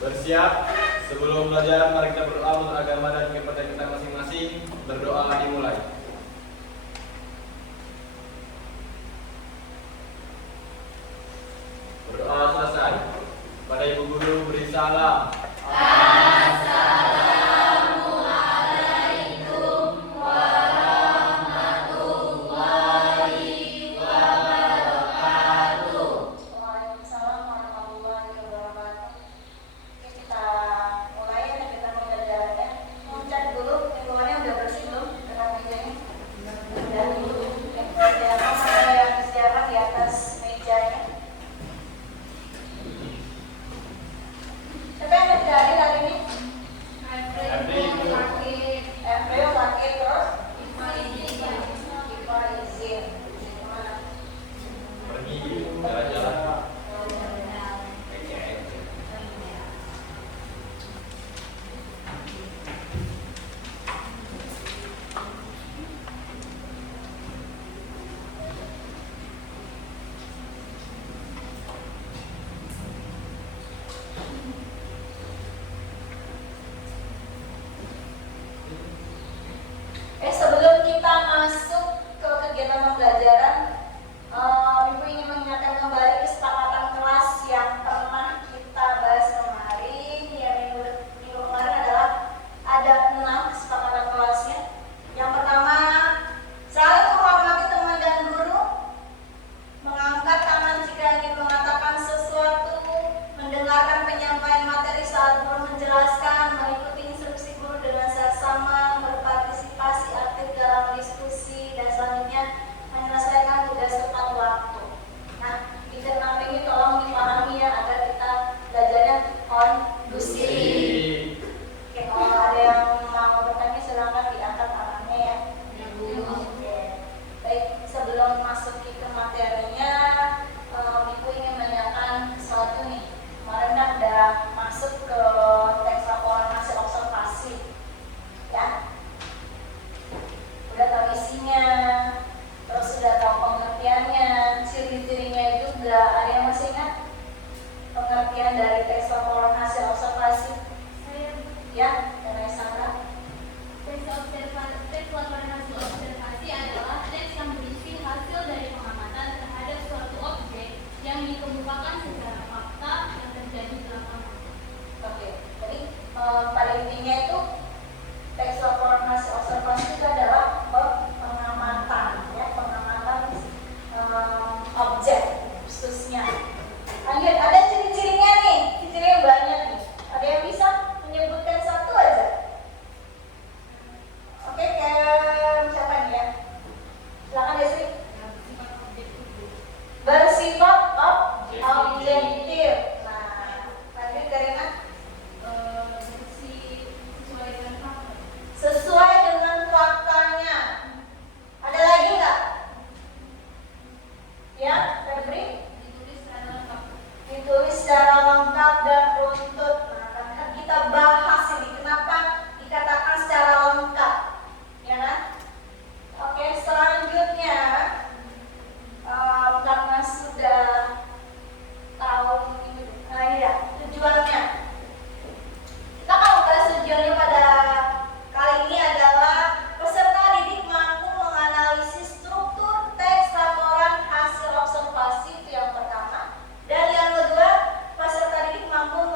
Bersiap. Sebelum belajar, mari kita berdoa untuk agama dan kepercayaan kita masing-masing. Berdoa dimulai. Berdoa selesai. Pada Ibu Guru beri salam. Sebelum kita masuk ke kegiatan pembelajaran, Ibu ingin mengingatkan kembali kesepakatan kelas yang pernah kita bahas kemarin. Yang minggu kemarin adalah ada 6 kesepakatan kelasnya. Yang pertama, saling menghormati teman dan guru, mengangkat tangan jika ingin mengatakan sesuatu, mendengarkan penyampaian materi saat guru menjelaskan, mengikuti instruksi guru dengan seksama, berpartisipasi aktif dalam diskusi, dan selanjutnya menyelesaikan tugas tepat waktu. Nah, di keenam ini tolong dipahami ya agar kita belajarnya kondusif. Oke, kalau ada yang mau bertanya silakan diangkat tangannya ya. Oke. Baik, sebelum masuk ke materinya, Ibu ingin menanyakan sesuatu nih. Kemarin kan udah masuk ke teks laporan hasil observasi, ya. Udah tahu isinya, terus sudah tahu pengertiannya, ciri-cirinya juga. Ada yang masih ingat pengertian dari teks laporan hasil observasi? Saya Ya, dan Sandra. teks laporan hasil observasi adalah teks yang berisi hasil dari pengamatan terhadap suatu objek yang dikemukakan secara fakta yang terjadi di lapangan. Oke, jadi pada intinya itu teks laporan hasil observasi itu adalah pengamatan, ya, pengamatan objek khususnya. Lanjut, ada ciri-cirinya nih, ciri-cirinya banyak nih. Ada yang bisa menyebutkan satu aja? Oke, ke siapa nih ya? Silakan Desi. Bersifat objektif. Nah, lanjut Karina. Sesuai dengan faktanya. Ada lagi nggak? Ya, Febri? Ditulis secara lengkap dan runtut. Nah, kan kita bahas ini kenapa dikatakan secara lengkap, ya kan? Oke, selanjutnya karena sudah tahu ini, ya, tujuannya. Kita kalau bahas tujuannya pada kali ini adalah peserta didik mampu menganalisis struktur teks laporan hasil observasi, itu yang pertama. Dan yang kedua, peserta didik mampu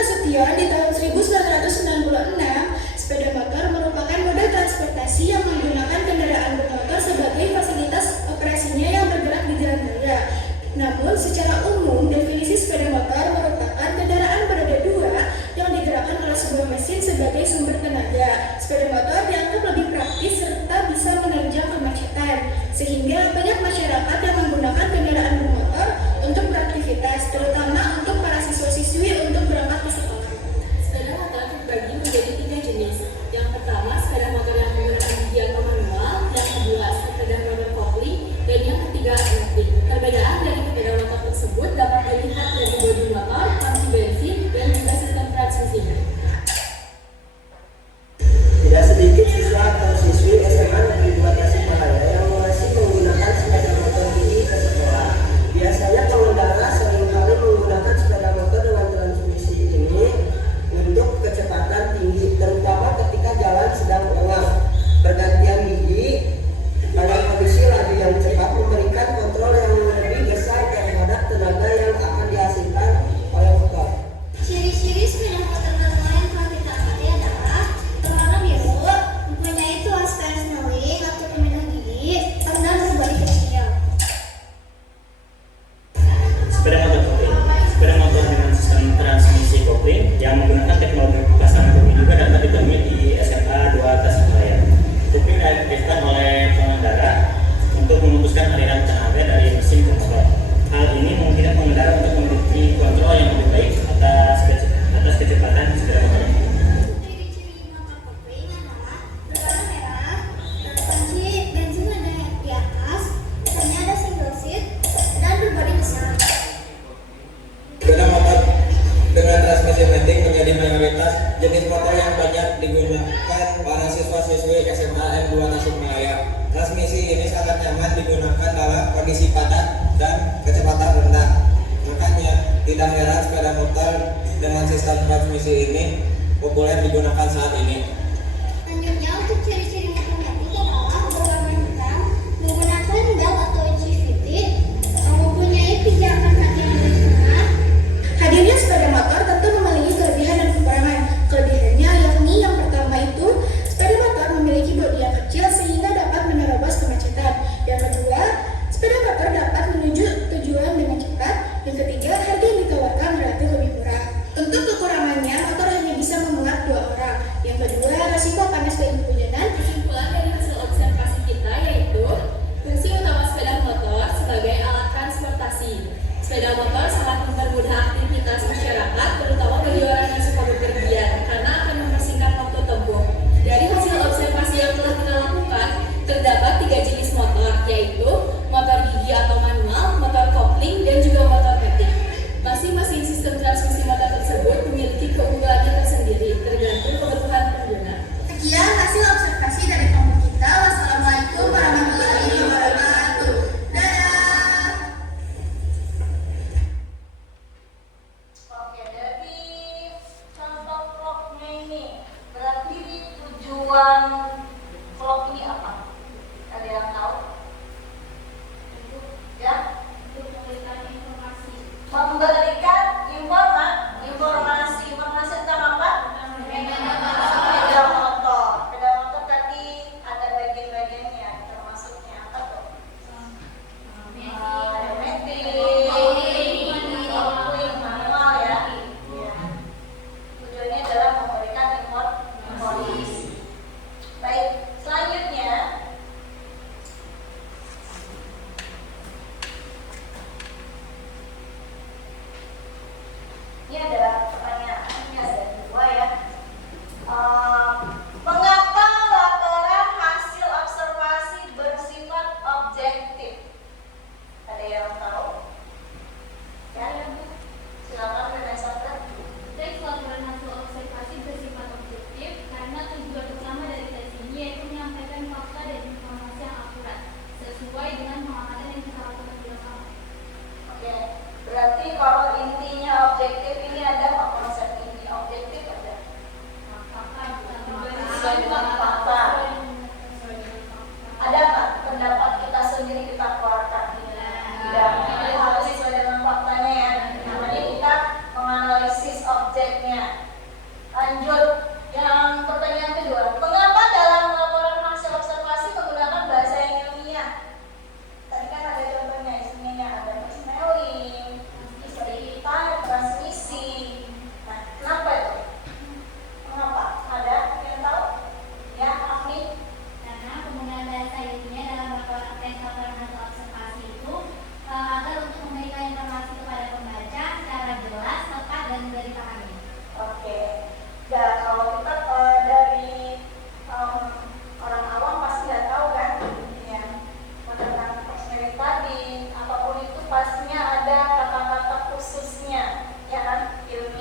Nasution di tahun 1996, sepeda motor merupakan moda transportasi yang menggunakan kendaraan bermotor sebagai fasilitas operasinya yang bergerak di jalan raya. Namun, secara umum, definisi sepeda motor merupakan kendaraan beroda dua yang digerakkan oleh sebuah mesin sebagai sumber tenaga. Sepeda motor dianggap lebih praktis serta bisa menerjang kemacetan, sehingga banyak masyarakat yang menggunakan kendaraan bermotor untuk beraktivitas, terutama untuk para siswa-siswi untuk berangkat ke sekolah. Sepeda motor terbagi menjadi 3 jenis. Yang pertama, sepeda motor yang menggunakan gigi atau manual. Yang kedua, sepeda motor kopling. Dan yang ketiga, elektrik. Perbedaan dari sepeda motor tersebut dapat dilihat dari bodi motor, tangki bensin, dan juga sistem transmisinya. Tidak sedikit siswa atau siswi SMA Negeri 2 Tasikmalaya yang masih menggunakan sepeda motor gigi ke sekolah. Biasanya pengendara seringkali menggunakan sepeda motor dengan transmisi ini untuk kecepatan tinggi, terutama ketika jalan sedang lengang. Pergantian gigi dalam kondisi laju yang cepat memberikan kontrol yang lebih besar terhadap tenaga yang akan dihasilkan oleh motor. Ciri-ciri sepeda motor manual yang telah kita amati adalah berwarna biru, mempunyai tuas stance knowing atau pemindah gigi, dan berbodi kecil. Sepeda motor kopling. Sepeda motor dengan sistem transmisi kopling yang menggunakan teknologi pasangan kopling juga dapat ditemui di SMA 2 Tasikmalaya. Kopling diaktifkan oleh pengendara untuk memutuskan aliran tenaga dari mesin ke motor. Hal ini memungkinkan pengendara untuk memiliki kontrol yang lebih baik atas kecepatan sepeda motor. Ciri-ciri motor kopling adalah berwarna merah, kunci bensin ada di atas, remnya ada single seat, dan berbodi besar. Sepeda motor dengan transmisi matic menjadi mayoritas jenis motor yang banyak digunakan para siswa-siswi SMA M2 Tasikmalaya. Transmisi ini sangat nyaman digunakan dalam kondisi padat dan kecepatan rendah. Makanya tidak heran sepeda motor dengan sistem transmisi ini populer digunakan saat ini. Selanjutnya untuk ciri-ciri motor metik adalah berwarna hitam, menggunakan bel atau CVT, mempunyai pijakan kaki yang dari tengah. Hadirnya sepeda motor tentu memiliki kelebihan dan kekurangan. Kelebihannya yakni yang pertama itu, sepeda motor memiliki bodi yang kecil sehingga dapat menerobos kemacetan. Yang kedua, sepeda motor dapat menuju tujuan dengan cepat. Yang ketiga, harga yang ditawarkan relatif lebih murah. Untuk kekurangannya, motor hanya bisa memuat 2 orang. Yang kedua, resiko panas dan kehujanan. Kesimpulan dari hasil observasi kita yaitu fungsi utama sepeda motor sebagai alat transportasi. Sepeda motor sangat mempermudah aktivitas masyarakat, terutama bagi orang yang suka bepergian, karena akan mempersingkat waktu tempuh. Dari hasil observasi yang telah kita lakukan, terdapat 3 jenis motor, yaitu motor gigi atau manual, motor kopling, dan juga motor metik. Masing-masing sistem transmisi motor tersebut memiliki keunggulannya tersendiri, tergantung kebutuhan pengguna. Sekian hasil observasi dari kelompok kita. Wassalamualaikum warahmatullahi wabarakatuh. Dadah. Oke, dari contoh vlognya ini, berarti tujuan vlog ini apa? Ada yang tahu? Ya? Untuk memberikan informasi Memberikan informasi tentang apa? Sepeda motor. Sepeda motor tadi ada bagian-bagiannya, termasuknya apa tuh? Ada metik, kopling, manual ya. Tujuannya adalah memberikan informasi.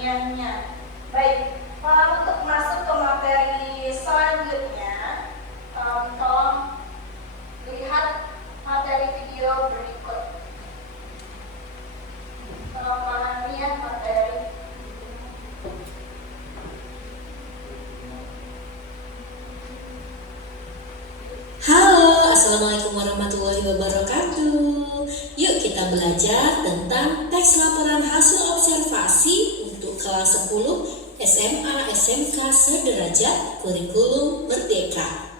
ilmiahnya. Baik, untuk masuk ke materi selanjutnya, tolong lihat materi video berikut. Tolong lihat materi. Halo, Assalamualaikum warahmatullahi wabarakatuh. Yuk kita belajar tentang teks laporan hasil observasi untuk kelas 10 SMA SMK sederajat kurikulum Merdeka.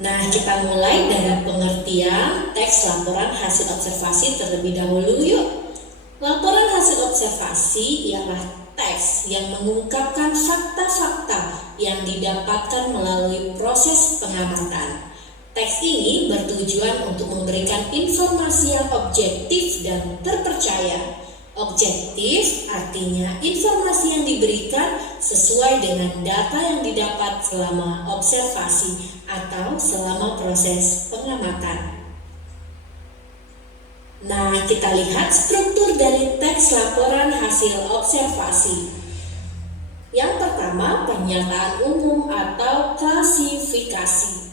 Nah, kita mulai dari pengertian teks laporan hasil observasi terlebih dahulu yuk. Laporan hasil observasi ialah teks yang mengungkapkan fakta-fakta yang didapatkan melalui proses pengamatan. Teks ini bertujuan untuk memberikan informasi yang objektif dan terpercaya. Objektif artinya informasi yang diberikan sesuai dengan data yang didapat selama observasi atau selama proses pengamatan. Nah, kita lihat struktur dari teks laporan hasil observasi. Yang pertama, pernyataan umum atau klasifikasi.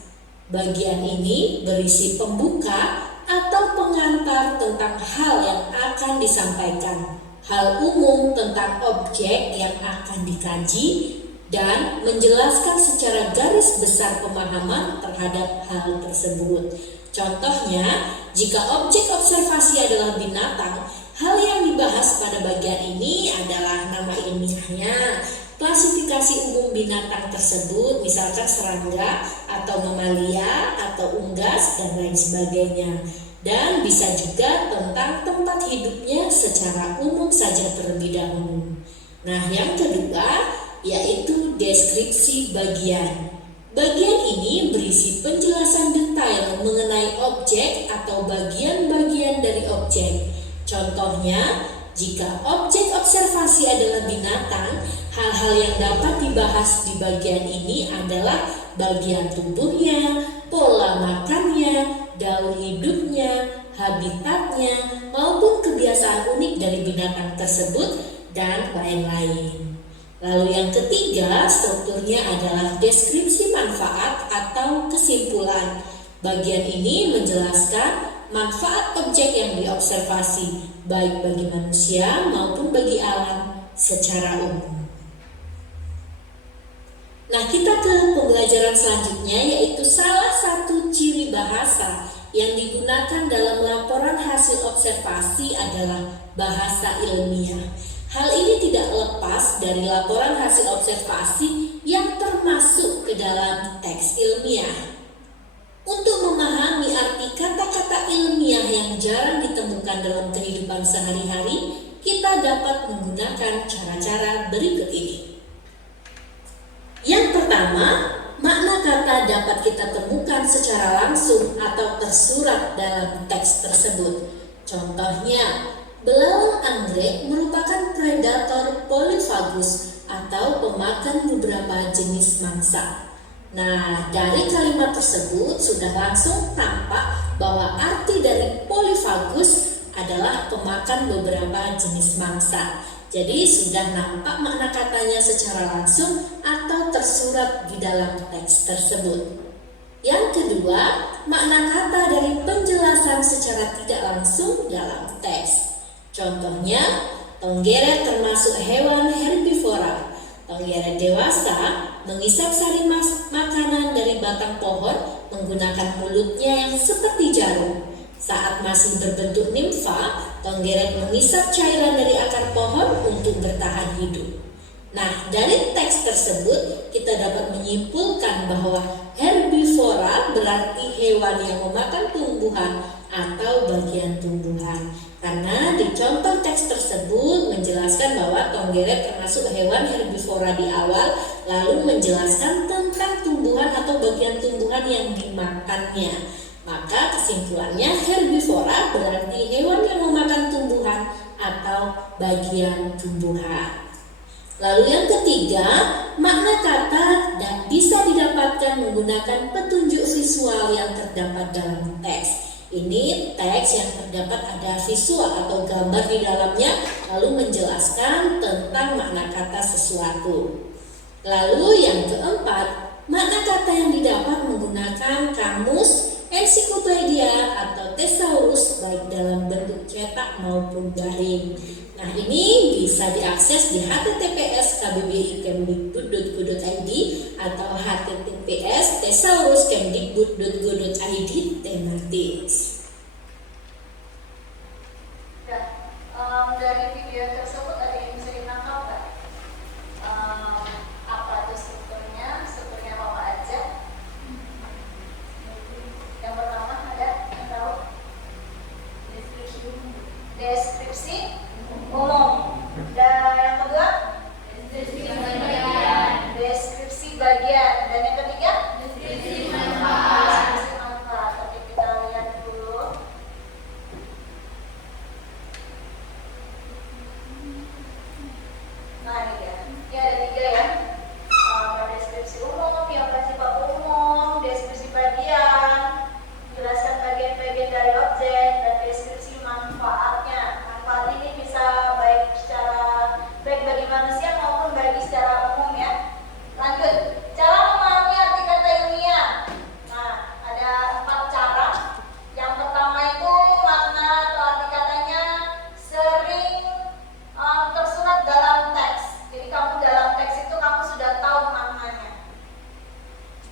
Bagian ini berisi pembuka atau pengantar tentang hal yang akan disampaikan, hal umum tentang objek yang akan dikaji, dan menjelaskan secara garis besar pemahaman terhadap hal tersebut. Contohnya, jika objek observasi adalah binatang, hal yang dibahas pada bagian ini adalah nama ilmiahnya, klasifikasi umum binatang tersebut, misalkan serangga atau mamalia atau unggas dan lain sebagainya. Dan bisa juga tentang tempat hidupnya secara umum saja terlebih dahulu. Nah, yang kedua yaitu deskripsi bagian. Bagian ini berisi penjelasan detail mengenai objek atau bagian-bagian dari objek. Contohnya, jika objek observasi adalah binatang, hal-hal yang dapat dibahas di bagian ini adalah bagian tubuhnya, pola makannya, daur hidupnya, habitatnya, maupun kebiasaan unik dari binatang tersebut, dan lain-lain. Lalu yang ketiga, strukturnya adalah deskripsi manfaat atau kesimpulan. Bagian ini menjelaskan manfaat objek yang diobservasi, baik bagi manusia maupun bagi alam secara umum. Nah, kita ke pembelajaran selanjutnya, yaitu salah satu ciri bahasa yang digunakan dalam laporan hasil observasi adalah bahasa ilmiah. Hal ini tidak lepas dari laporan hasil observasi yang termasuk ke dalam teks ilmiah. Untuk memahami arti kata-kata ilmiah yang jarang ditemukan dalam kehidupan sehari-hari, kita dapat menggunakan cara-cara berikut ini. Yang pertama, makna kata dapat kita temukan secara langsung atau tersurat dalam teks tersebut. Contohnya, belalang anggrek merupakan predator polifagus atau pemakan beberapa jenis mangsa. Nah, dari kalimat tersebut sudah langsung tampak bahwa arti dari polifagus adalah pemakan beberapa jenis mangsa. Jadi sudah nampak makna katanya secara langsung atau tersurat di dalam teks tersebut. Yang kedua, makna kata dari penjelasan secara tidak langsung dalam teks. Contohnya, tonggeret termasuk hewan herbivora. Tonggeret dewasa mengisap sari makanan dari batang pohon menggunakan mulutnya yang seperti jarum. Saat masih berbentuk nimfa, tonggeret mengisap cairan dari akar pohon untuk bertahan hidup. Nah, dari teks tersebut kita dapat menyimpulkan bahwa herbivora berarti hewan yang memakan tumbuhan atau bagian tumbuhan. Karena di contoh teks tersebut menjelaskan bahwa tonggeret termasuk hewan herbivora di awal, lalu menjelaskan tentang tumbuhan atau bagian tumbuhan yang dimakannya. Maka kesimpulannya herbivora berarti hewan yang memakan tumbuhan atau bagian tumbuhan. Lalu yang ketiga, makna kata bisa didapatkan menggunakan petunjuk visual yang terdapat dalam teks. Ini teks yang terdapat ada visual atau gambar di dalamnya, lalu menjelaskan tentang makna kata sesuatu. Lalu yang keempat, makna kata yang didapat menggunakan kamus, ensiklopedia atau thesaurus baik dalam bentuk cetak maupun daring. Nah, ini bisa diakses di https://kbbi.kemdikbud.go.id atau https://thesaurus.kemdikbud.go.id tematis. Dari video tersebut ada yang bisa ditangkap nggak? Apa itu strukturnya? Strukturnya apa aja? Yang pertama ada yang tahu? Deskripsi umum. Dan yang kedua? Deskripsi bagian. Dan yang ketiga? Deskripsi manfaat. Oke, kita lihat dulu. Nah, ini ya. Ini ada 3 ya. Deskripsi umum, yang bersifat umum, deskripsi bagian, jelaskan bagian-bagian dari objek, dan deskripsi manfaatnya. Manfaat ini bisa baik bagi manusia maupun bagi secara umum ya. Lanjut, cara memahami arti kata ilmiah. Nah, ada 4 cara. Yang pertama itu makna atau arti katanya sering tersurat dalam teks. Jadi kamu dalam teks itu kamu sudah tahu maknanya.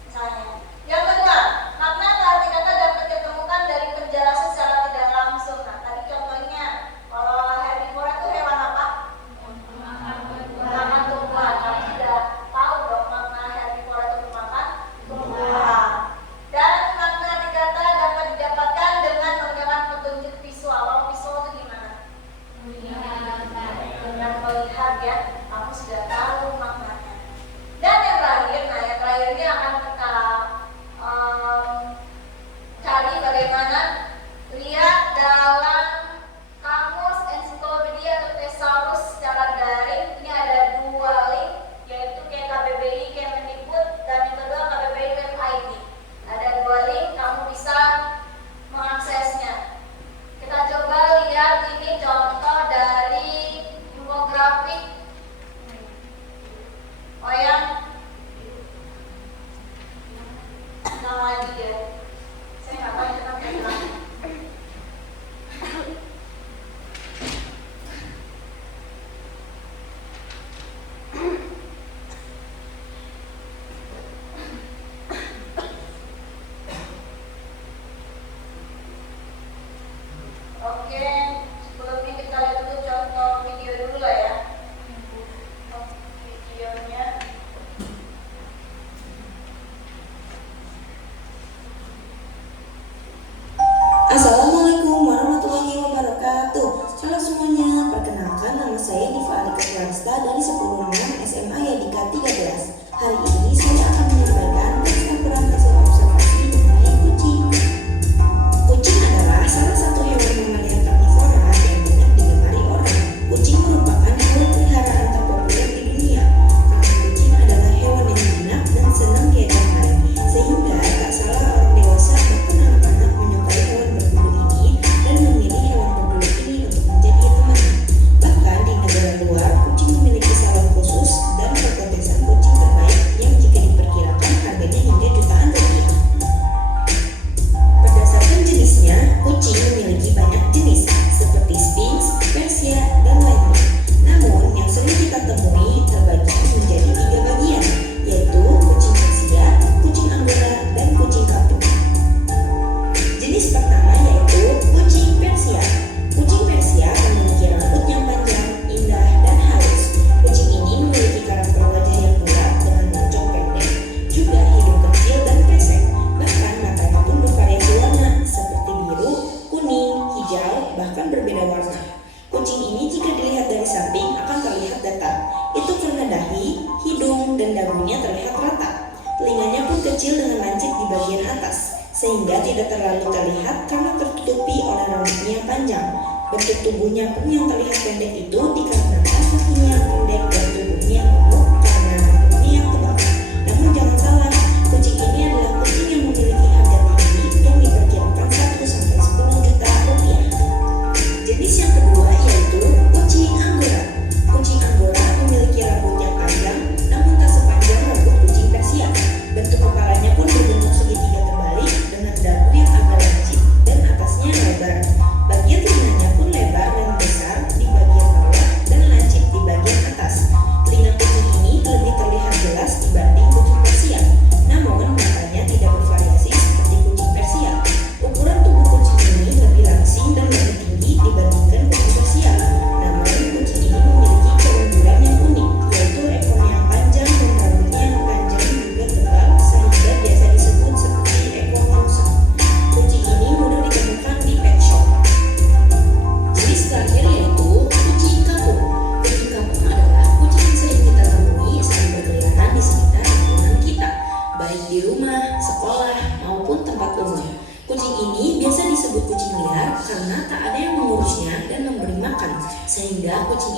Misalnya. Yang kedua, makna atau arti kata dapat ditemukan dari penjelasan secara tidak langsung. Nah, tadi contohnya kalau herbivora itu hewan apa? Makan tumbuhan. Kamu sudah tahu dong makna herbivora itu makan tumbuhan. Dan makna arti kata dapat didapatkan dengan menggunakan petunjuk visual. Kalau visual itu gimana? Dengan melihat ya, kamu sudah tahu maknanya. Dan yang terakhir, yang terakhir ini akan kita cari bagaimana lihat dalam kamus, ensiklopedia atau thesaurus secara daring. Ini ada 2 link, yaitu KBBI Kemdikbud dan yang kedua KBBI.id. Ada 2 link, kamu bisa mengaksesnya. Kita coba lihat ini contoh dari infografik yang nama dia. Saya nggak tahu itu namanya. Oke, sebelumnya kita lihat dulu contoh video dulu lah ya. Videonya. Assalamualaikum warahmatullahi wabarakatuh. Halo semuanya, perkenalkan nama saya Diva Alika Clarista dari 10 SMA Yadika 13. Hari ini saya akan menyampaikan teks campuran hasil observasi mengenai kucing. Kucing adalah salah satu hewan mamalia karnivora yang banyak digemari orang. Kucing merupakan hewan peliharaan terpopuler di dunia. Karena kucing adalah hewan yang jinak dan senang diajak main, sehingga tak salah orang dewasa bahkan anak-anak menyukai hewan berbulu ini dan memilih hewan berbulu ini untuk menjadi temannya. Bahkan di negara luar, kucing memiliki salon khusus dan perkontesan kucing terbaik yang jika diperkirakan harganya hingga jutaan rupiah. Berdasarkan jenisnya, kucing memiliki banyak jenis seperti Sphinx, Persia, dan lainnya. Namun, yang sering kita temui terbagi menjadi 3 bagian, yaitu kucing Persia, kucing Angora, dan kucing kampung. Jenis pertama yaitu kucing Persia. Kucing Persia memiliki rambut yang panjang, indah, dan halus. Kucing ini memiliki karakter wajah yang gelap dengan moncong pendek, juga hidung kecil dan pesek. Bahkan matanya pun bervariasi warna seperti biru, kuning, hijau, bahkan berbeda warna. Kucing ini jika dilihat dari samping akan terlihat datar. Itu karena dahi, hidung, dan dagunya terlihat rata. Telinganya pun kecil dengan lancip di bagian atas, sehingga tidak terlalu terlihat karena tertutupi oleh rambutnya yang panjang. Bentuk tubuhnya pun yang terlihat pendek itu dikarenakan kakinya yang pendek dan tubuhnya yang gemuk karena rambutnya yang tebal. Namun jangan salah, kucing ini adalah kucing yang memiliki harga tinggi yang diperkirakan 1 sampai 10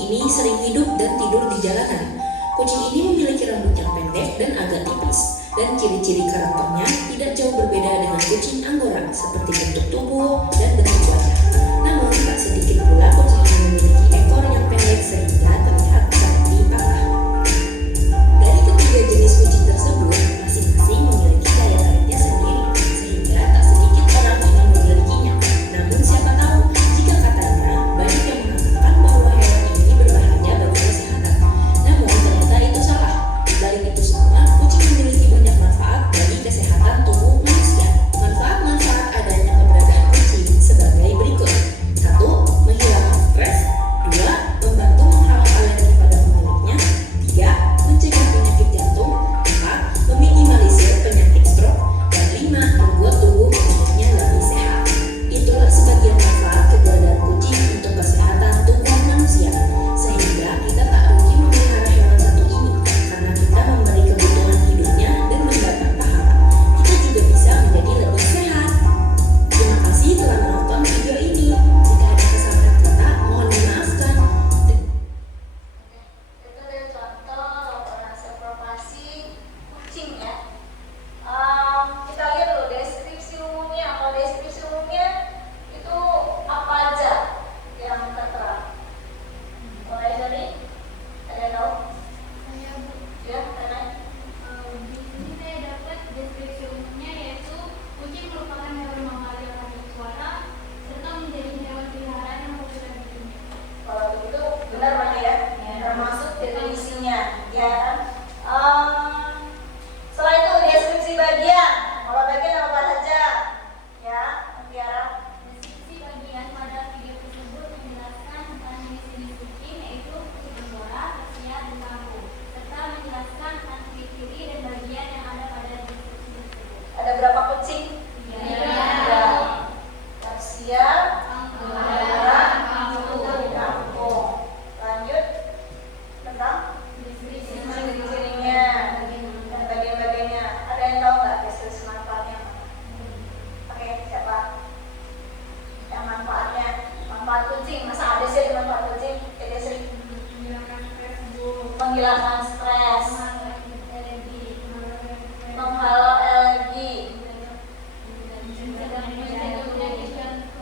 ini sering hidup dan tidur di jalanan. Kucing ini memiliki rambut yang pendek dan agak tipis, dan ciri-ciri karakternya tidak jauh berbeda dengan kucing Angora, seperti bentuk tubuh dan bentuk wajah. Namun, tak sedikit pula kucing ini memiliki ekor yang pendek sehingga terlihat seperti patah. Dari ketiga jenis kucing tersebut, masing-masing memiliki daya tariknya sendiri, sehingga tak sedikit orang ingin memilikinya. Namun siapa tahu, jika katanya banyak yang mengatakan bahwa hewan ini berbahaya bagi kesehatan. Namun ternyata itu salah. Di balik itu semua, kucing memiliki banyak manfaat bagi kesehatan tubuh manusia. Manfaat-manfaat adanya keberadaan kucing sebagai berikut. 1. Menghilangkan stres. 2. Membantu menghalau alergi pada pemiliknya. 3. Mencegah penyakit jantung. 4. Meminimalisir penyakit stroke. Dan 5. Membuat tubuh pemiliknya lebih sehat. Itulah sebagian manfaat keberadaan kucing untuk kesehatan tubuh manusia. Sehingga kita tak rugi memelihara hewan satu ini, karena kita memberi kebutuhan hidupnya dan mendapat pahala. Kita juga bisa menjadi lebih sehat. Terima kasih telah menonton video ini. Jika ada kesalahan kata, mohon dimaafkan. Itu dari contoh laporan hasil profesi kucing ya. Kita lihat dulu deskripsi umumnya. Kalau deskripsi umumnya itu apa aja yang tertera? Mulai dari ada yang tahu? Saya Ya, Rena? di sini saya dapat deskripsi umumnya yaitu kucing merupakan hewan mamalia tahan suara serta menjadi hewan peliharaan yang populer di dunia. Kalau begitu benar berarti ya, termasuk definisinya, ya kan? Setelah itu deskripsi bagian. Kalau bagian apa saja? Ya, Tiara. Deskripsi bagian pada video tersebut menjelaskan tentang jenis-jenis kucing yaitu kucing Angora, Persia, dan Kampung, serta menjelaskan tentang ciri-ciri dan bagian yang ada pada deskripsi tersebut. Ada berapa kucing? Tiga. Persia, Angora, Kampung. Kampung. Lanjut tentang deskripsi ciri-cirinya dan bagian-bagiannya. Ada yang tahu nggak deskripsi manfaatnya? Oke, siapa? Yang manfaatnya, manfaat kucing. Masa ada sih manfaat kucing? Jadi sering menghilangkan stres, menghilangkan stres, alergi, menghalau alergi,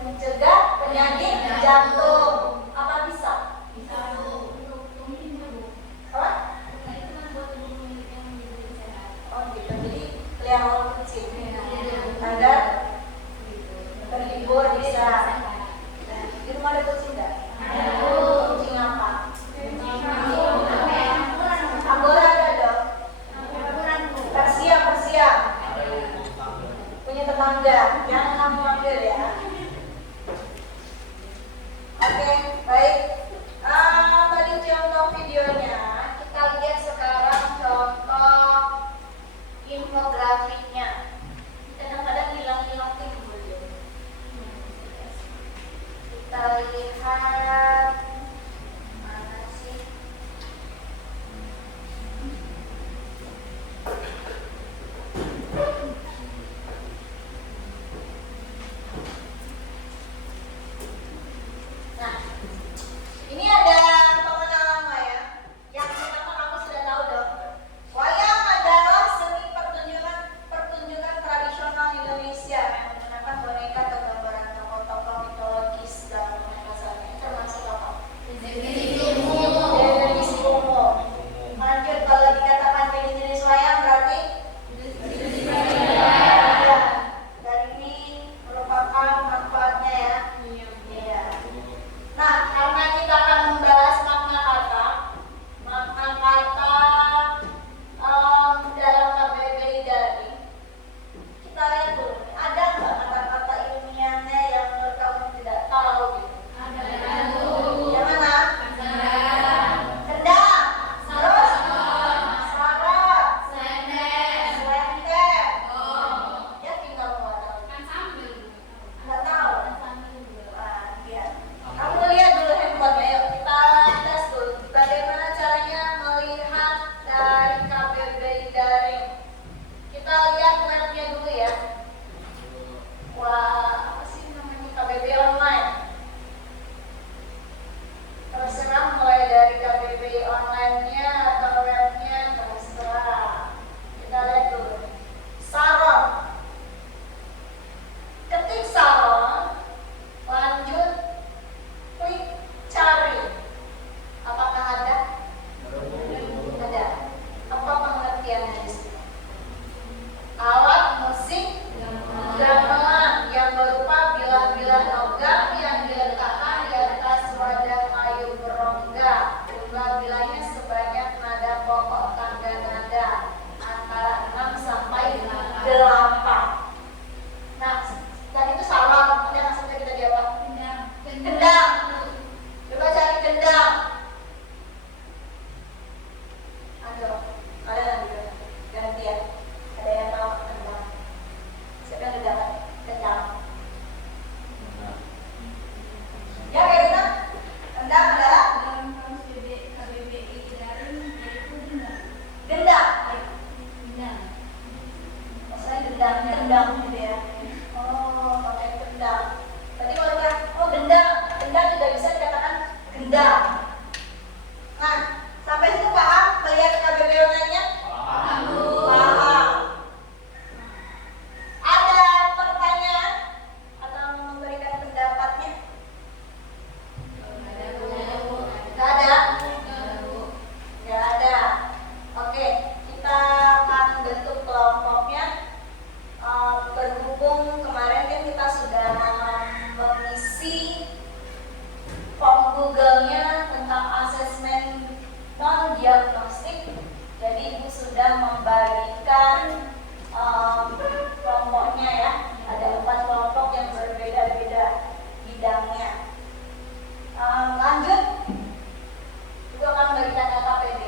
mencegah penyakit jantung. Apa bisa? Apa? Oh gitu. Jadi pelihara kucing agar terhibur bisa. Di rumah ada kucing nggak? Kucing apa? Angora ada dong. diagnostik. Jadi ibu sudah membagikan kelompoknya ya. Ada 4 kelompok yang berbeda-beda bidangnya. Lanjut, ibu akan membagikan LKPD.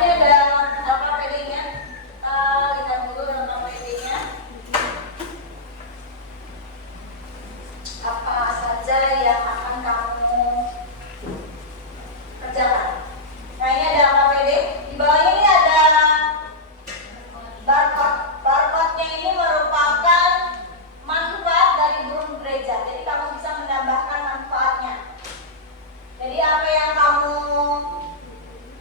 Ini ada LKPD-nya. Lihat dulu LKPD-nya. Apa saja yang akan kamu kerjakan? Nah, ini ada LKPD. Di bawahnya ini ada barcode. Barcode-nya ini merupakan manfaat dari burung gereja. Jadi kamu bisa menambahkan manfaatnya. Jadi apa yang kamu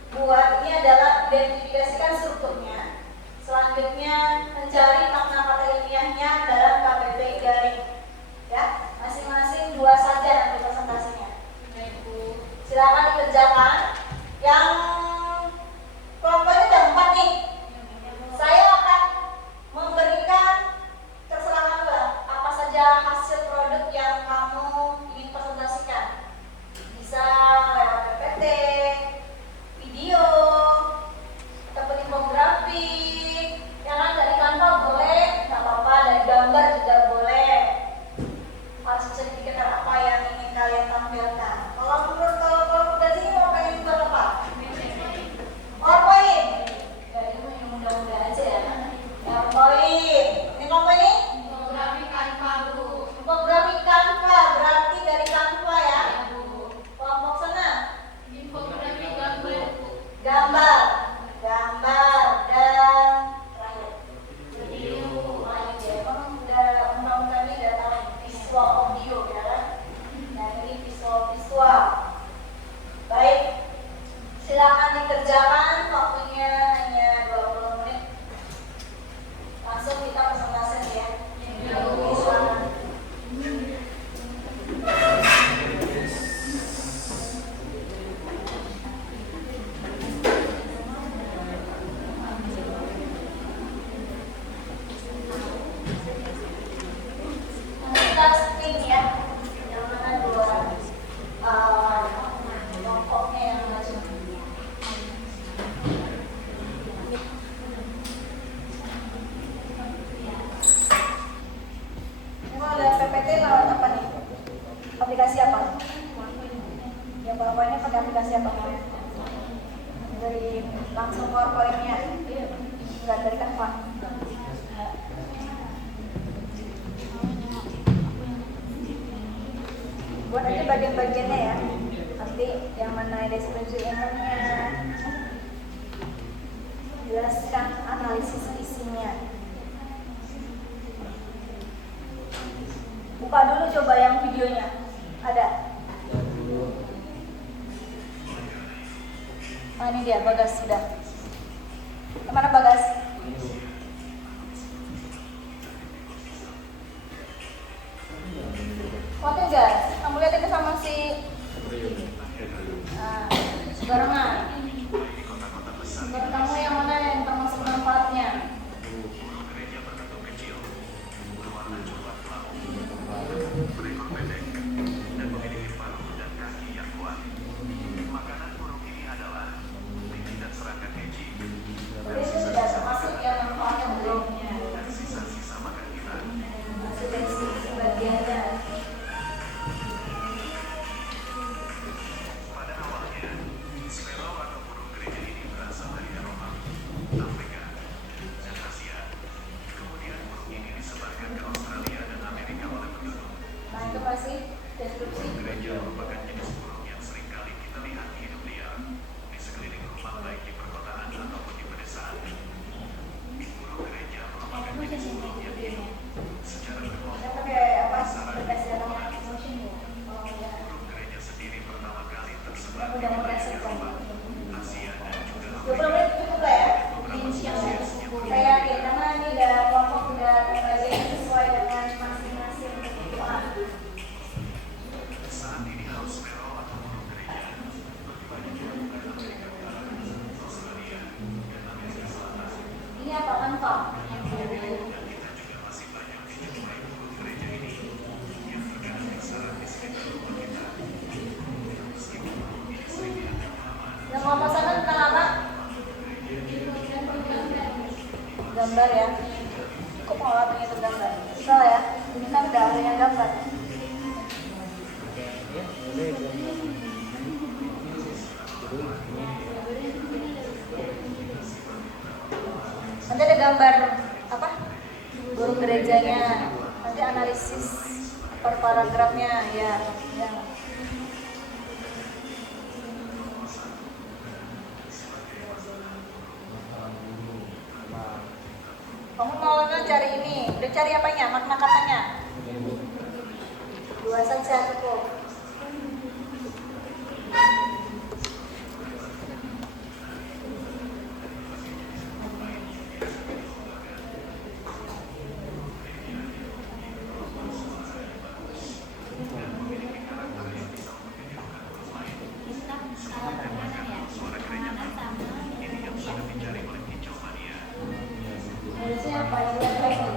buat ini adalah identifikasikan strukturnya. Selanjutnya mencari makna kata ilmiahnya dalam KBBI daring. Ya, masing-masing 2 saja nanti presentasinya. Silakan dikerjakan. Yang kelompoknya ada 4 nih. Saya akan memberikan terserah kamu lah, apa saja hasil produk yang kamu ingin presentasikan. Bisa lewat PPT, video, ataupun infografik, ya kan, dari Canva boleh, nggak apa-apa, dari gambar juga boleh. Harus bisa dipikirkan apa yang ingin kalian tampilkan. Kalau dari sini mau pengen buat apa? PowerPoint. Ya itu yang mudah-mudah aja ya. PowerPoint. Ini kelompok ini? Infografi Canva, berarti dari Canva ya. Kelompok sana? Gambar, dan terakhir video. Emang udah undang-undangnya udah tahu visual audio ya kan? Nah ini visual. Baik, silakan dikerjakan. Waktunya hanya 20 menit. Langsung kita presentasi ya. Silakan. Kita screen ya, yang mana 2 kelompoknya yang maju. Ini kalau ada PPT lewat apa nih? Aplikasi apa? Ya bawahnya pakai aplikasi apa? Dari langsung PowerPoint-nya? Enggak, dari Canva. Buat aja bagian-bagiannya ya. Nanti yang mana deskripsi umumnya, jelaskan analisis isinya. Buka dulu coba yang videonya. Ada? Oh ini dia, Bagas sudah. Kemana Bagas? Oke guys, kamu lihat itu sama si barengan. Menurut kamu yang mana yang termasuk manfaatnya? Itu sudah termasuk ya manfaatnya belum? Masih dari sebagiannya. Nah itu pasti deskripsi. Gereja merupakan jenis burung yang seringkali kita lihat hidup liar di sekeliling rumah, baik di perkotaan ataupun di pedesaan. Burung gereja merupakan jenis burung yang hidup secara berkelompok. Kita pakai apa? Aplikasi namanya. Burung gereja sendiri pertama kali tersebar di Mudah-mudahan wilayah selesai. Eropa, Asia dan juga 20 menit cukup lah ya. beberapa spesies yang Saya yakin karena ini udah kelompok udah terbagi sesuai dengan masing-masing kebutuhan. gambar ya. Kok mau waktunya itu gambar? Salah ya, ini kan udah ahlinya gambar. Nanti ada gambar apa? Burung gerejanya. Nanti analisis per paragrafnya ya. Kamu mau cari ini, udah cari apanya, makna katanya? 2 saja cukup. Harusnya apa yang lihat lagi?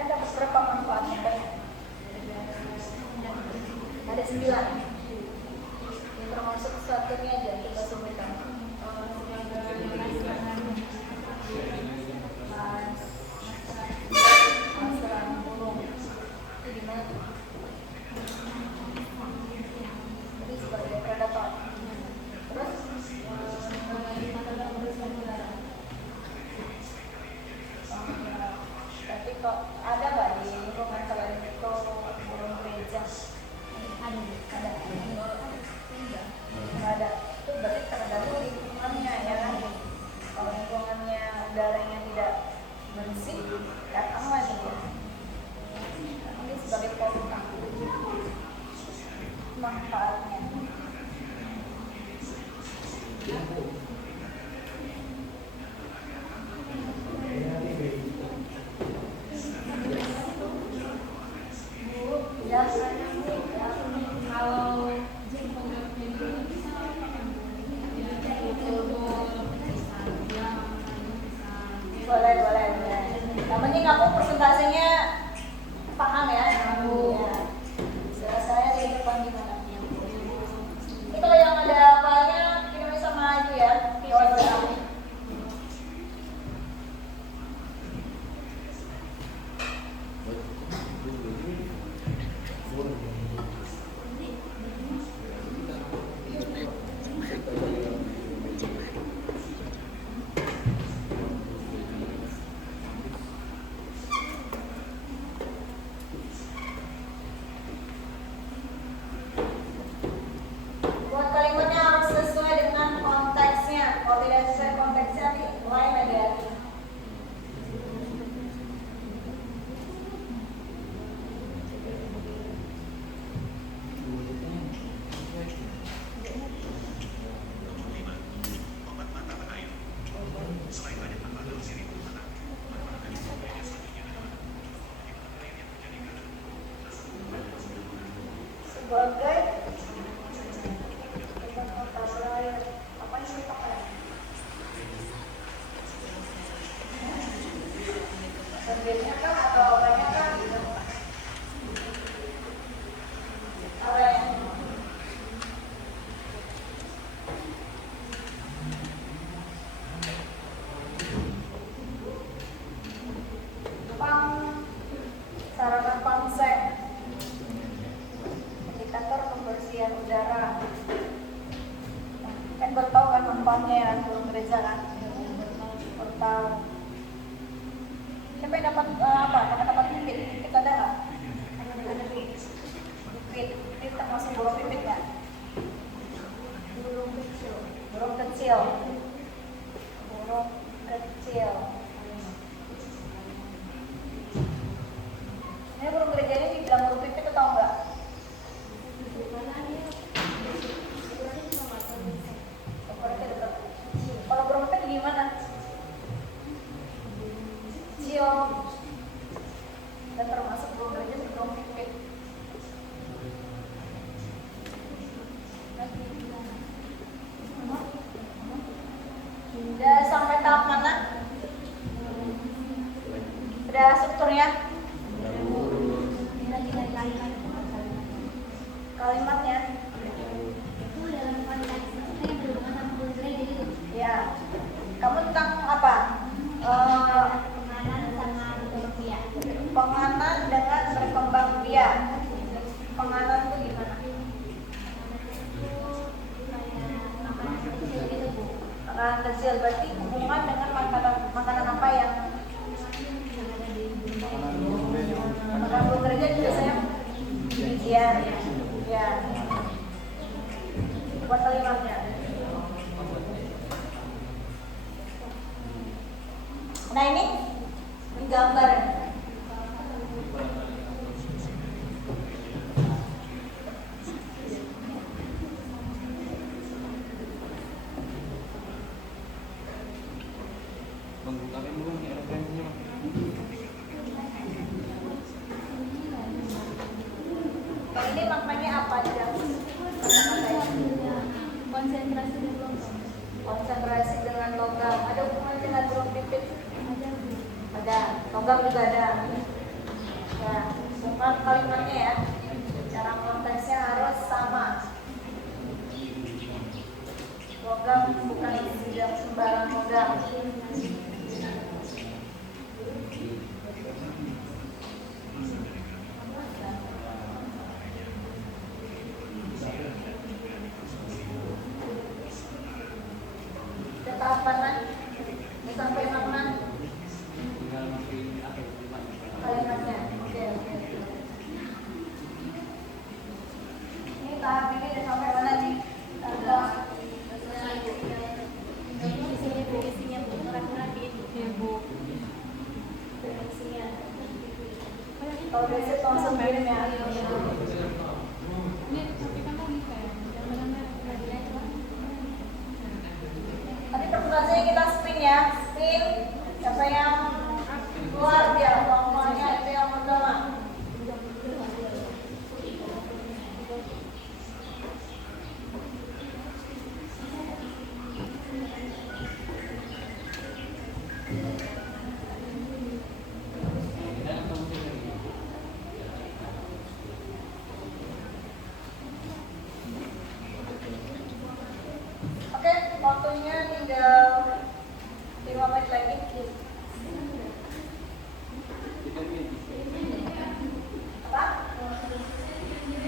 Ada beberapa manfaatnya kan? Ada 9. Yang termasuk satunya aja kita sebutkan. Jadi sebagai predator. Terus tapi kok ada nggak di lingkungan kalian itu burung gereja? Ada. Nggak ada. Itu berarti tergantung lingkungannya ya kan? Kalau lingkungannya udaranya tidak bersih, ya aman gitu. Ini sebagai polutan. Manfaatnya. Ya, Kalau boleh. Yang penting kamu presentasinya paham ya. Saya di depan gimana? Ini kalau yang ada apanya kirim sama itu ya, WhatsApp. Buat kalimatnya harus sesuai dengan konteksnya. Kalau tidak sesuai konteksnya, nanti lain ada. Sebagai apa yang kita pakai? Sendirinya kan atau banyak kan? Apa yang sarana pangsek, indikator pembersihan udara. Kan baru tahu kan manfaatnya ya burung gereja kan? Baru tahu. Siapa yang dapat dapat pipit? Pipit ada nggak? Ada pipit termasuk burung pipit nggak? Burung kecil. Ini burung gerejanya dibilang Udah strukturnya? Kalimatnya? Itu dalam konteks yang berhubungan sama hubungan gereja gitu. Ya. Kamu tentang apa? Penganan sama berkembang biak. Penganan dengan berkembang biak. Penganan itu gimana? Makanan kecil gitu Bu. Makanan kecil berarti hubungan dengan makanan apa yang makanan buat gereja biasanya bijian. Ya. Buat kalimatnya. Nah ini gambar. Kalau ini maknanya apa aja? Kata-katanya. Konsentrasi dan logam. Konsentrasi dengan logam. Ada hubungannya dengan burung pipit? Ada. Logam juga ada. Ya, bukan kalimatnya ya. Cara konteksnya harus sama. Logam bukan tidak sembarang logam. Ketahapan sampai makna kalimatnya. Oke. Ini tahap ini udah sampai mana nih? Isinya Bu, rapi-rapiin Bu. Isinya. Kalau basic langsung kirim ya. Nanti presentasinya kita spin ya. Spin. Siapa yang keluar dia semuanya itu yang pertama. Oke, waktunya tinggal 5 menit lagi. Apa?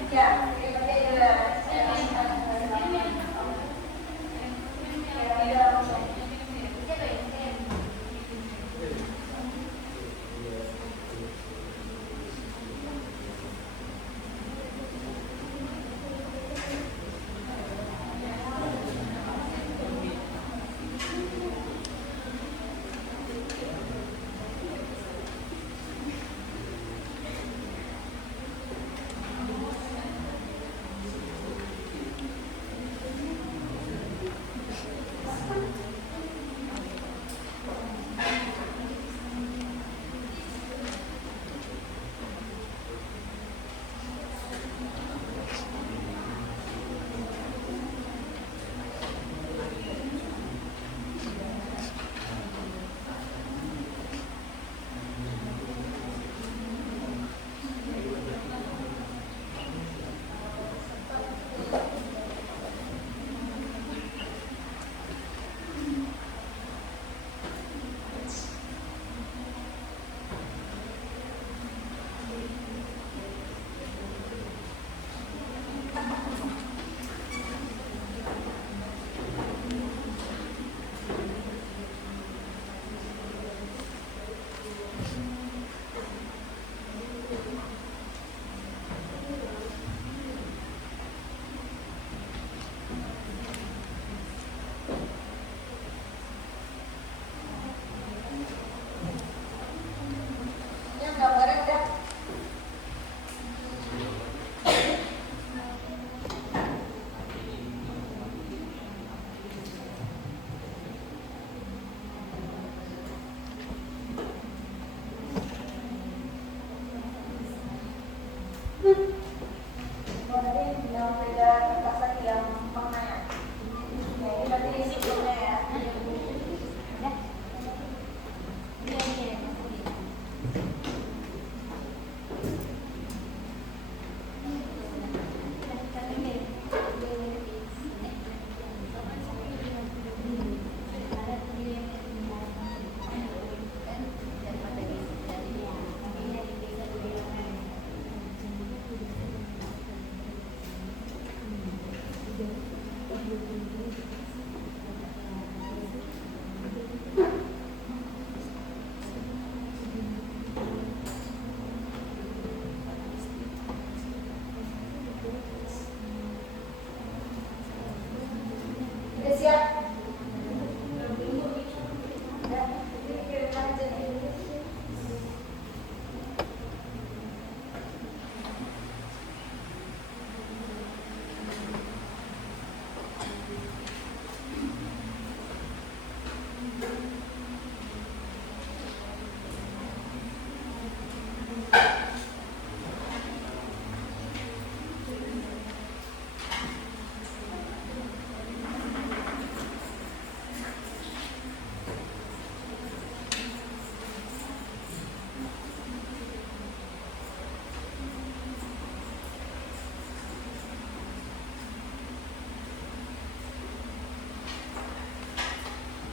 Ya, dipakai juga. Udah siap? Udah, dikirimkan aja nih.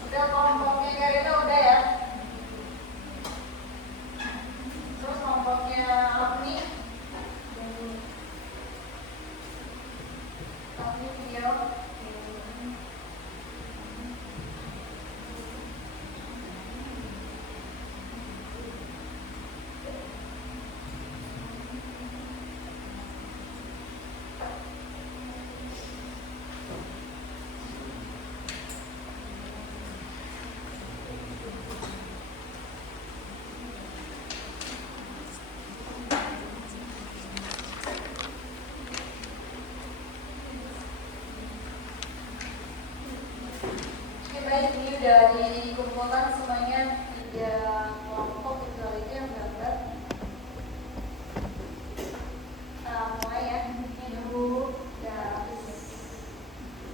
Udah kelompoknya Karina udah ya. Terus kelompoknya Agni video. Oke baik, ini udah dikumpulkan semuanya 3 kelompok kecuali itu yang gambar. Mulai ya, ini dulu udah habis.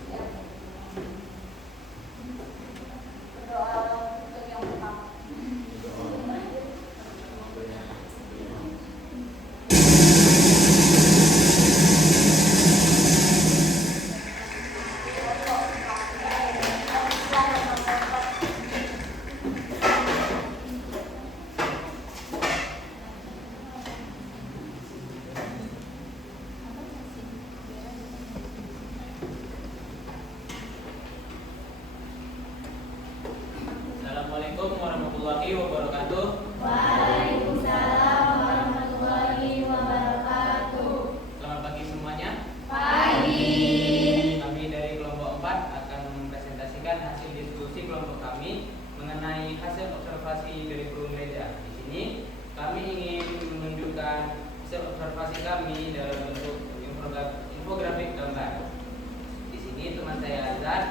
Ya. Berdoa untuk yang pertama. Assalamualaikum warahmatullahi wabarakatuh. Waalaikumsalam warahmatullahi wabarakatuh. Selamat pagi semuanya. Pagi. Kami dari kelompok 4 akan mempresentasikan hasil diskusi kelompok kami mengenai hasil observasi dari burung gereja. Di sini kami ingin menunjukkan hasil observasi kami dalam bentuk infografik gambar. Di sini teman saya Azhar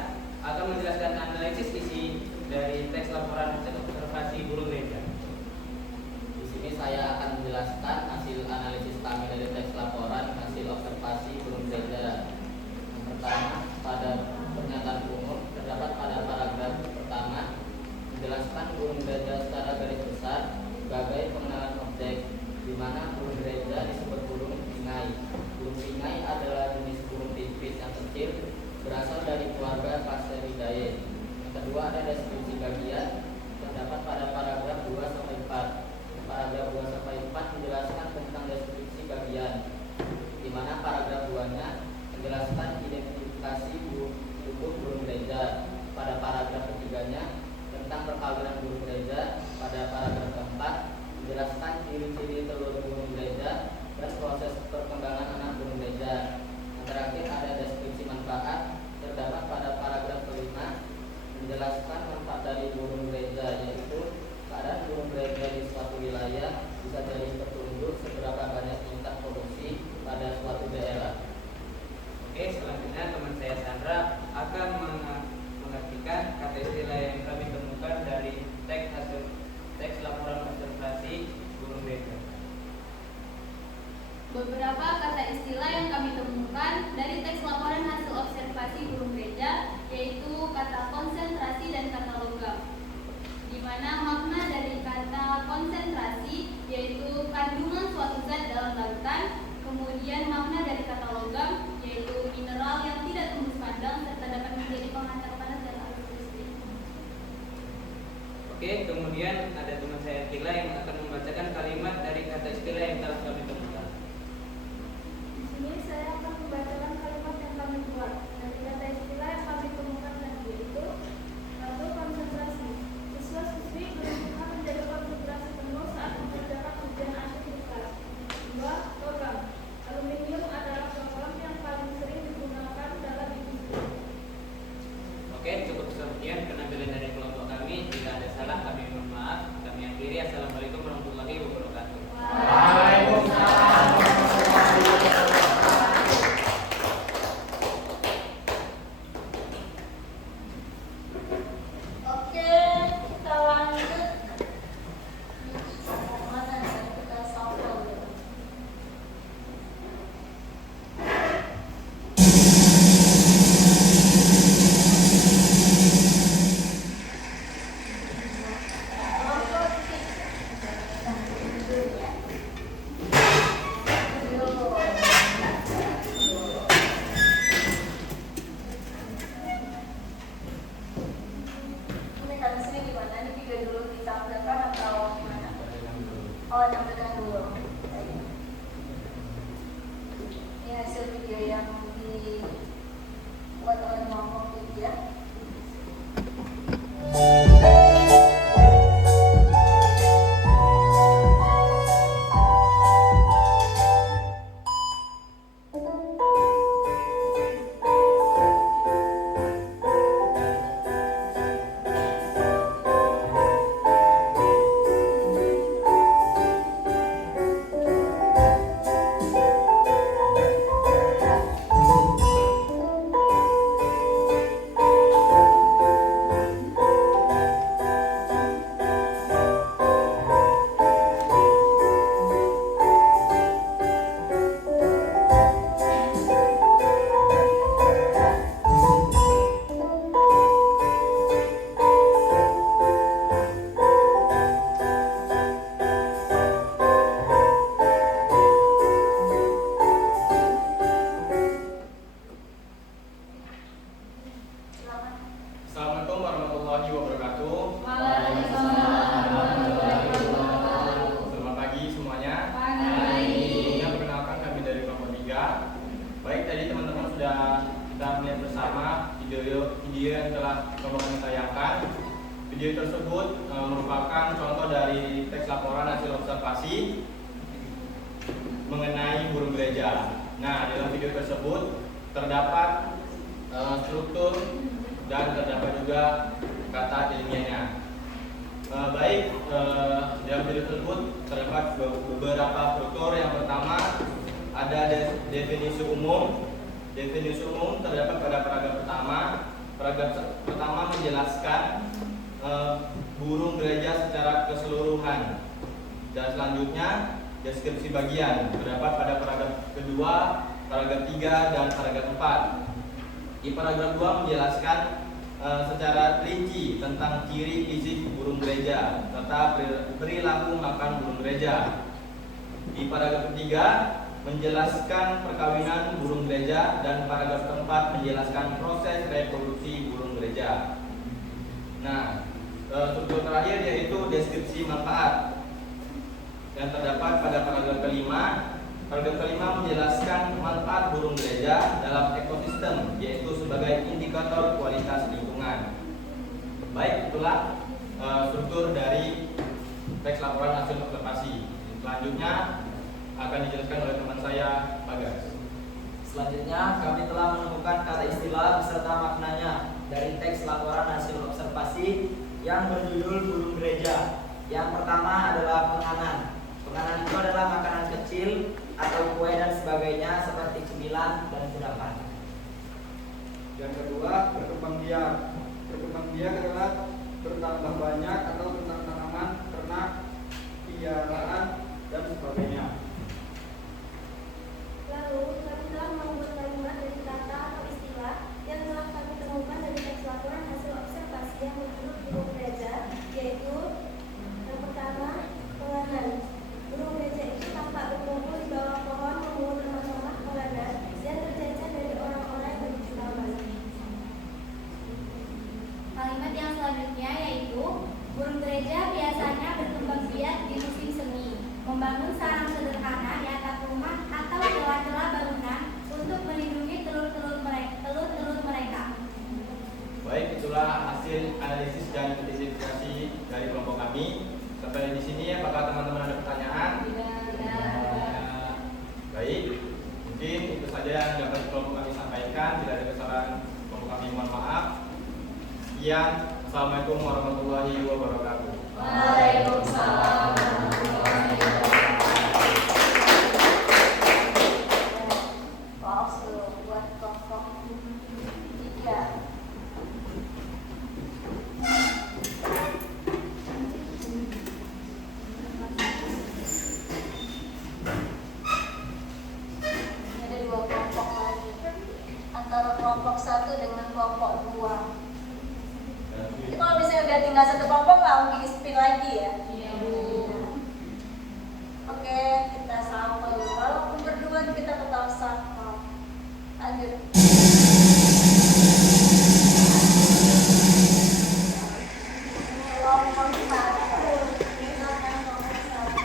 akan menjelaskan analisis isi dari teks laporan hasil observasi burung gereja. Di sini saya akan menjelaskan hasil analisis kami dari teks laporan hasil observasi burung gereja. Yang pertama, pada pernyataan umum terdapat pada paragraf pertama menjelaskan burung gereja secara garis besar sebagai pengenalan objek, di mana burung gereja disebut burung pingai. Burung pingai adalah jenis burung tipis yang kecil berasal dari keluarga Passeridae. Kedua, ada deskripsi bagian terdapat pada paragraf 2-4. Paragraf 2-4 menjelaskan tentang deskripsi bagian, di mana paragraf 2-nya menjelaskan identifikasi tubuh burung gereja. Pada paragraf ketiganya tentang perkawinan burung gereja. Pada paragraf keempat menjelaskan ciri-ciri telur burung gereja dan proses perkembangan anak burung gereja. Yang terakhir ada deskripsi manfaat terdapat pada paragraf kelima menjelaskan manfaat dari burung gereja, yaitu keadaan burung gereja di suatu wilayah bisa jadi petunjuk seberapa banyak tingkat produksi pada suatu daerah. Oke, selanjutnya teman saya Sandra akan mengartikan kata istilah yang kami temukan dari teks laporan observasi burung gereja. Beberapa kata istilah yang kami temukan dari teks laporan hasil observasi burung gereja yaitu kata konsentrasi dan kata logam. Di mana makna dari kata konsentrasi yaitu kandungan suatu zat dalam lautan, kemudian makna dari kata logam yaitu mineral yang tidak tembus pandang serta dapat menjadi penghantar panas dan arus listrik. Oke, kemudian ada teman saya Tila yang akan membacakan kalimat dari kata istilah yang telah kami temukan. Di sini saya akan membacakan kalimat yang kami buat dari kata istilah yang kami temukan tadi, yaitu satu, konsentrasi. Siswa-siswi berusaha menjaga konsentrasi penuh saat mengerjakan ujian akhir di kelas. 2, logam. Aluminium adalah logam yang paling sering digunakan dalam industri. Oke, cukup sekian penampilan dari kelompok kami. Jika ada salah, kami mohon maaf. Kami akhiri. Assalamualaikum warahmatullahi wabarakatuh. Oke, kita lanjut. Mana ya? Kita sambal dulu. Ini kan sini gimana? Ini video dulu ditampilkan atau gimana? Oh, tampilkan dulu. Baik. Ini hasil video yang dibuat oleh Muhammad Media. Silakan. Assalamualaikum warahmatullahi wabarakatuh. Selamat pagi semuanya. Sebelumnya perkenalkan kami dari kelompok 3. Baik, tadi teman-teman sudah kita melihat bersama video yang telah kelompok kami tayangkan. Video tersebut merupakan contoh dari teks laporan hasil observasi mengenai burung gereja. Nah, dalam video tersebut terdapat struktur dan terdapat juga kata ilmiahnya. Dalam video tersebut terdapat beberapa struktur. Yang pertama ada definisi umum. Definisi umum terdapat pada paragraf pertama. Paragraf pertama menjelaskan burung gereja secara keseluruhan. Dan selanjutnya deskripsi bagian terdapat pada paragraf kedua, paragraf 3 dan paragraf 4. Di paragraf 2 menjelaskan secara rinci tentang ciri fisik burung gereja serta perilaku makan burung gereja. Di paragraf ketiga menjelaskan perkawinan burung gereja dan paragraf keempat menjelaskan proses reproduksi burung gereja. Nah, struktur terakhir yaitu deskripsi manfaat yang terdapat pada paragraf kelima. Paragraf kelima menjelaskan manfaat burung gereja dalam ekosistem, yaitu sebagai indikator kualitas lingkungan. Baik, itulah struktur dari teks laporan hasil observasi. Selanjutnya akan dijelaskan oleh teman saya, Bagas. Selanjutnya, kami telah menemukan kata istilah beserta maknanya dari teks laporan hasil observasi yang berjudul burung gereja. Yang pertama adalah penganan. Penganan itu adalah makanan kecil atau kue dan sebagainya seperti cemilan dan kudapan. Yang kedua, berkembang biak. Berkembang biak adalah bertambah banyak atau tanaman, ternak, piaraan, dan sebagainya. Lalu, kami telah membuat kalimat dari kata atau istilah yang telah kami temukan dari teks laporan hasil observasi yang berjudul burung gereja, yaitu yang pertama, penganan. Burung gereja itu tampak berkumpul di bawah pohon memungut remah-remah penganan yang terjajar dari orang-orang yang berjualan. Kalimat yang selanjutnya yaitu burung gereja biasanya berkembang biak di musim semi, membangun sarang sederhana di atap rumah atau celah-celah bangunan untuk melindungi telur-telur mereka. Baik, itulah hasil analisis dan identifikasi dari kelompok kami. Sampai di sini, apakah teman-teman ada pertanyaan? Baik, mungkin itu saja yang dapat kelompok kami sampaikan. Tidak ada kesalahan, kelompok kami mohon maaf. Sekian, Assalamualaikum warahmatullahi wabarakatuh. Waalaikumsalam warahmatullahi wabarakatuh. Box buat kelompok 3. Ada 2 kelompok lagi antara kelompok 1 dengan kelompok 2. Jadi kalau misalnya udah tinggal 1 kelompok nggak mungkin spin lagi ya. Oke, kita sapa dulu. Kalau berdua kita tetap sapa. Lanjut. Kelompok 1. Silakan kelompok 1.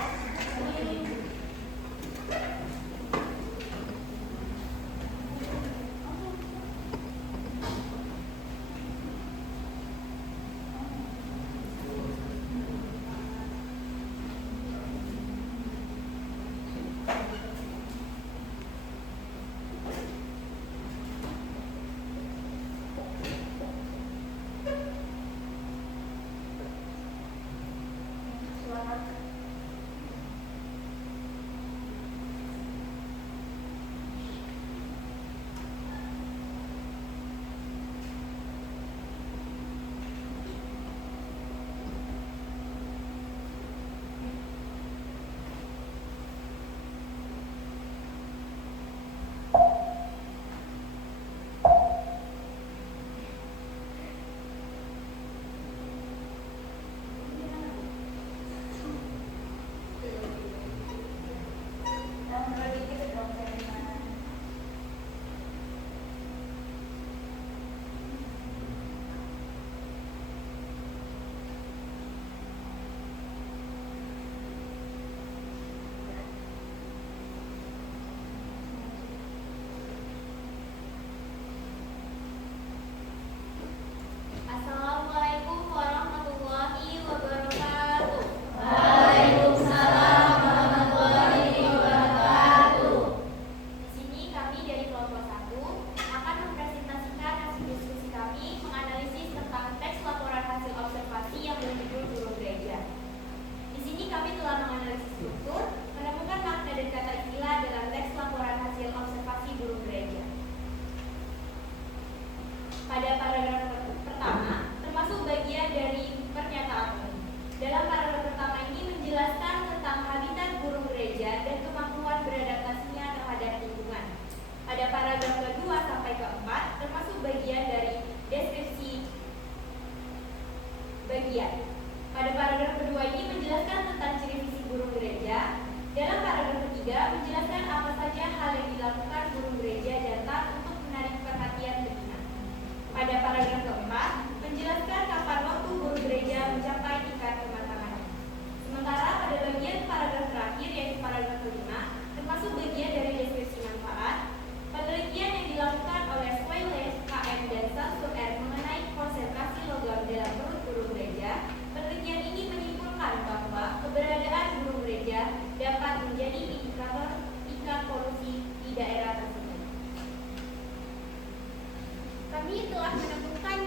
Assalamualaikum warahmatullahi wabarakatuh. Waalaikumsalam warahmatullahi wabarakatuh. Di sini kami dari kelompok 1 akan mempresentasikan hasil diskusi kami menganalisis tentang teks laporan hasil observasi yang berjudul Burung Gereja. Di sini kami telah menganalisis struktur, menemukan makna dan kata istilah dalam teks laporan hasil observasi burung gereja. Pada paragraf pertama, termasuk bagian dari pernyataan ini. Dalam paragraf pertama ini menjelaskan tentang habitat burung gereja dan kemampuan beradaptasinya terhadap lingkungan. Pada paragraf kedua sampai keempat, termasuk bagian dari deskripsi bagian. Pada paragraf kedua ini menjelaskan tentang ciri fisik burung gereja. Dalam paragraf ketiga menjelaskan apa saja hal yang dilakukan burung gereja jantan untuk menarik perhatian betina. Pada paragraf keempat menjelaskan kapan waktu burung gereja mencapai tingkat kematangan. Sementara pada bagian paragraf terakhir yaitu paragraf kelima termasuk bagian dari deskripsi manfaat, penelitian yang dilakukan oleh Swales, KM dan Salsur R mengenai konsentrasi logam dalam perut burung gereja. Penelitian ini menyimpulkan bahwa keberadaan burung gereja dapat menjadi indikator tingkat polusi di daerah tersebut. Kami telah menemukan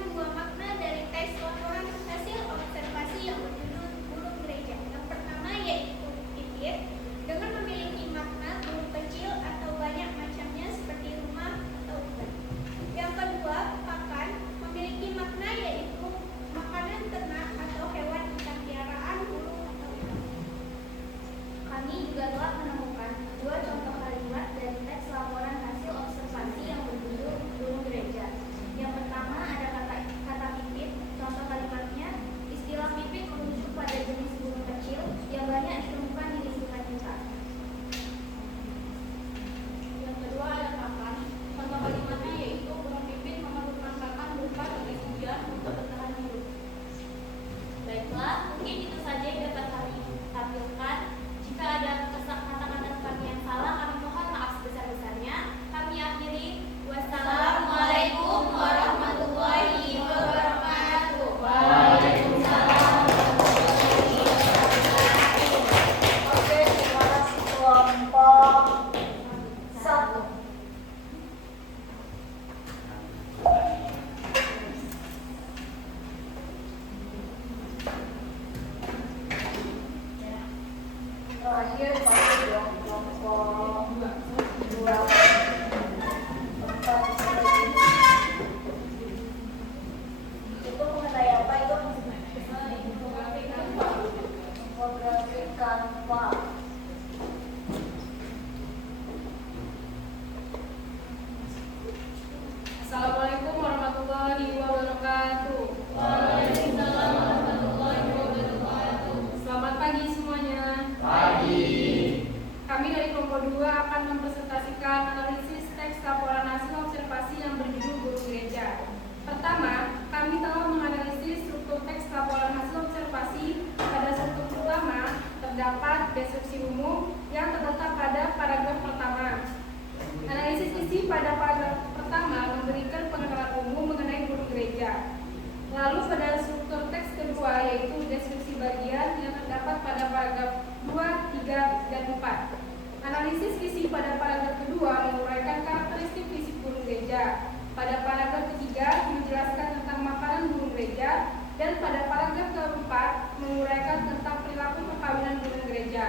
yaitu deskripsi bagian yang terdapat pada paragraf 2, 3, dan 4. Analisis visi pada paragraf kedua menguraikan karakteristik fisik burung gereja. Pada paragraf ketiga menjelaskan tentang makanan burung gereja, dan pada paragraf keempat menguraikan tentang perilaku perkawinan burung gereja.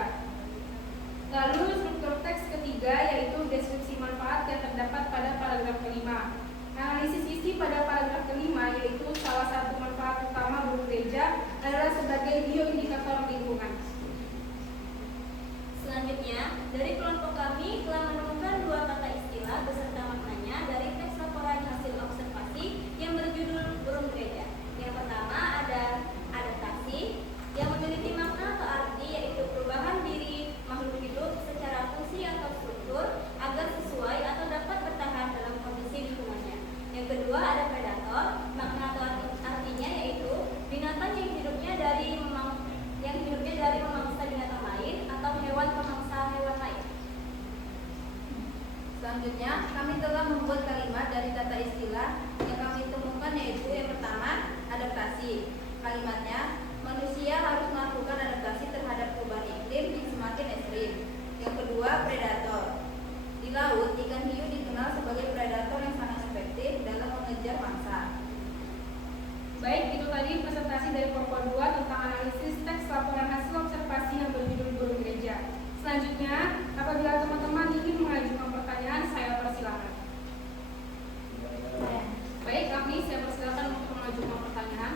Lalu struktur teks ketiga yaitu deskripsi manfaat yang terdapat pada paragraf kelima. Analisis isi pada paragraf kelima yaitu salah satu manfaat utama burung gereja adalah sebagai bioindikator lingkungan. Selanjutnya, dari kelompok kami telah menemukan dua kata istilah beserta maknanya dari teks laporan hasil observasi yang berjudul burung gereja. Yang pertama ada adaptasi, yang memiliki makna atau arti yaitu perubahan diri makhluk hidup secara fungsi atau struktur agar sesuai atau dapat bertahan dalam kondisi lingkungannya. Yang kedua ada predator, makna atau artinya yaitu binatang yang hidupnya dari memangsa binatang lain atau hewan pemangsa hewan lain. Selanjutnya, kami telah membuat kalimat dari kata istilah yang kami temukan yaitu yang pertama, adaptasi. Kalimatnya, manusia harus melakukan adaptasi terhadap perubahan iklim yang semakin ekstrim. Yang kedua, predator. Di laut, ikan hiu dikenal sebagai predator yang sangat efektif dalam mengejar mangsa. Baik, itu tadi presentasi dari kelompok 2 tentang analisis teks laporan hasil observasi yang berjudul burung gereja. Selanjutnya, apabila teman-teman ingin mengajukan pertanyaan, saya persilakan. Baik, kami saya persilakan untuk mengajukan pertanyaan.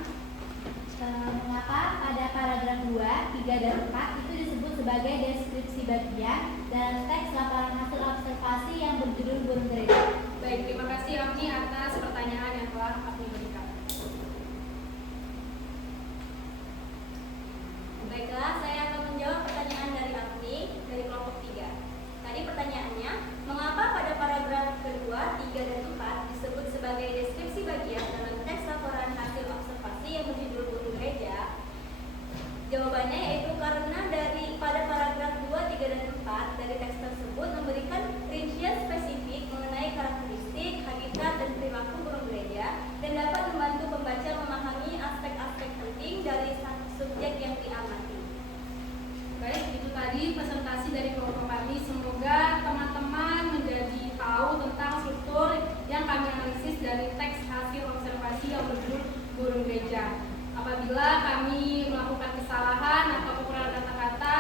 Mengapa pada paragraf 2, 3, dan 4 itu disebut sebagai deskripsi bagian dan teks laporan hasil observasi yang berjudul burung gereja? Baik, terima kasih Amni atas pertanyaan yang telah kami berikan. Baiklah, saya akan menjawab pertanyaan dari Agni dari kelompok 3. Tadi pertanyaannya, mengapa pada paragraf kedua, 3, dan 4 disebut sebagai deskripsi bagian dalam teks laporan hasil observasi yang berjudul burung gereja? Jawabannya yaitu karena pada paragraf 2, 3, dan 4 dari teks tersebut memberikan rincian spesifik mengenai karakteristik, habitat, dan perilaku burung gereja dan dapat membantu pembaca memahami aspek-aspek penting dari subjek yang diamati. Baik, itu tadi presentasi dari kelompok kami. Semoga teman-teman menjadi tahu tentang struktur yang kami analisis dari teks hasil observasi yang berjudul burung gereja. Apabila kami melakukan kesalahan atau kekurangan kata-kata,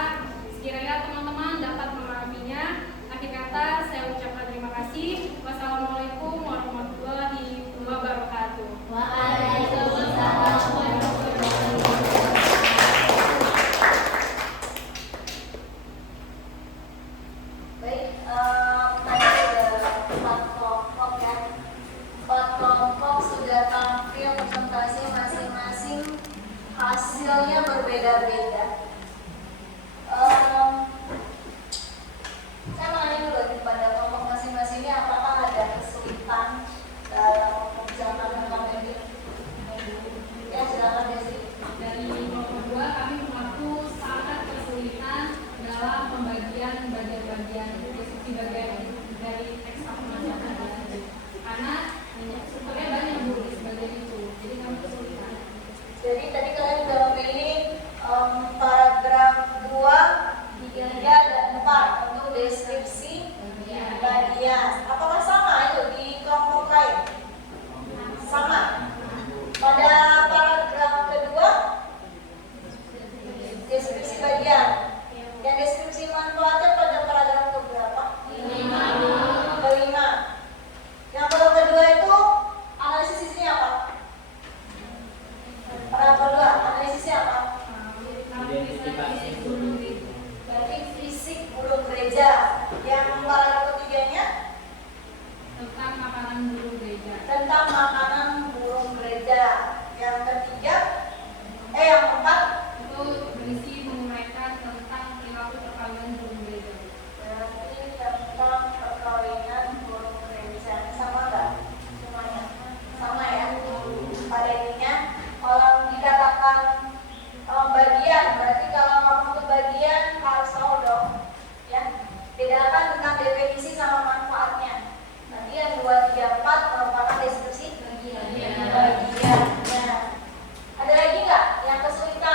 sekiranya teman-teman dapat memahaminya. Akhir kata, saya ucapkan terima kasih. Wassalamualaikum warahmatullahi wabarakatuh. Waalaikumsalam warahmatullahi wabarakatuh. Baik, tadi sudah 4 kelompok ya. 4 kelompok sudah tampil presentasi masing-masing, hasilnya berbeda-beda. Saya mau nanya dulu kepada kelompok masing-masing ini, apakah ada kesulitan dalam mengerjakan rekaman ini? Ya, silakan Desi. Dari kelompok 2 kami mengaku sangat kesulitan dalam pembagian bagian-bagian deskripsi bagian dari teks laporan karena strukturnya banyak Bu sebagai itu, jadi kami kesulitan. Jadi tadi kalian sudah memilih paragraf 2, 3, dan 4 untuk deskripsi bagian. Apakah sama itu di kelompok lain? Sama. Pada paragraf kedua, deskripsi bagian. Yang deskripsi manfaatnya pada paragraf keberapa? 5. Kelima. Yang kedua itu analisis isinya apa? Paragraf kedua analisisnya apa? Berarti fisik burung gereja. Yang paragraf ketiganya Tentang makanan burung gereja. tentang makanan burung gereja. Yang ketiga, yang keempat Itu berisi menguraikan tentang perilaku perkawinan burung gereja. berarti tentang perkawinan burung gereja. Sama nggak? Semuanya sama ya. Pada intinya, kalau dikatakan bagian, berarti kalau ngomong ke bagian harus tahu dong, ya. Bedakan tentang definisi sama manfaatnya. Tadi yang 2, 3, 4 merupakan deskripsi bagian. Nah, ada lagi nggak yang kesulitan?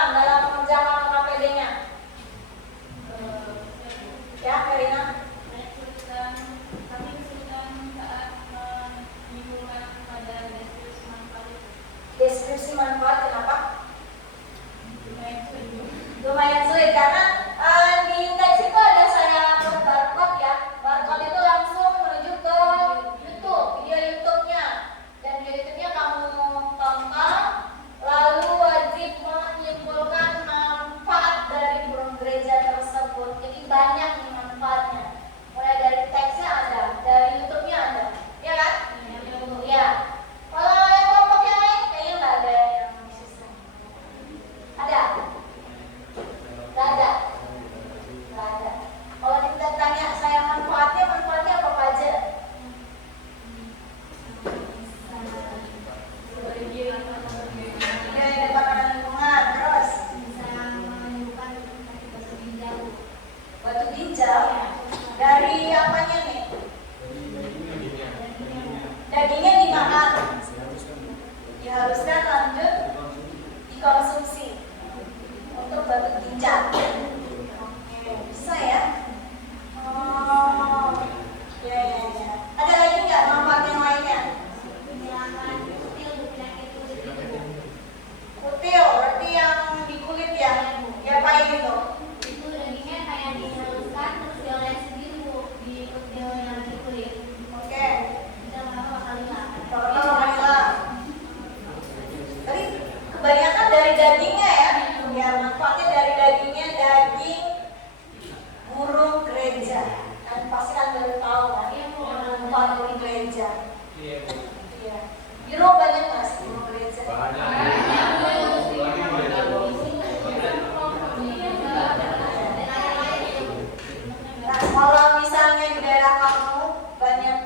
kebanyakan dari dagingnya ya. Ya, manfaatnya dari dagingnya, daging burung gereja. Dan pasti kan baru tahu kan manfaat burung gereja. Iya. Iya. Di rumah banyak mas burung gereja. Nah, kalau misalnya di daerah kamu banyak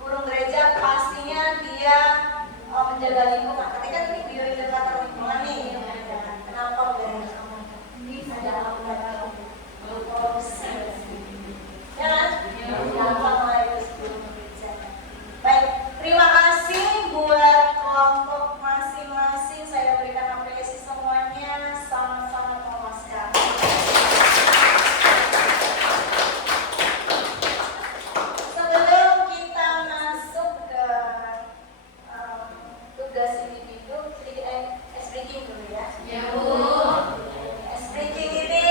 burung gereja, pastinya dia menjaga lingkungan. Tapi kan ini bioindikator lingkungan nih. Kenapa daerah kamu ada korupsi? Ya kan? Gampang lah itu burung gereja. Baik, terima kasih buat kelompok masing-masing. Saya berikan apresiasi semuanya, sangat-sangat memuaskan. Sebelum kita masuk ke tugas individu, sedikit breaking dulu ya. Breaking ini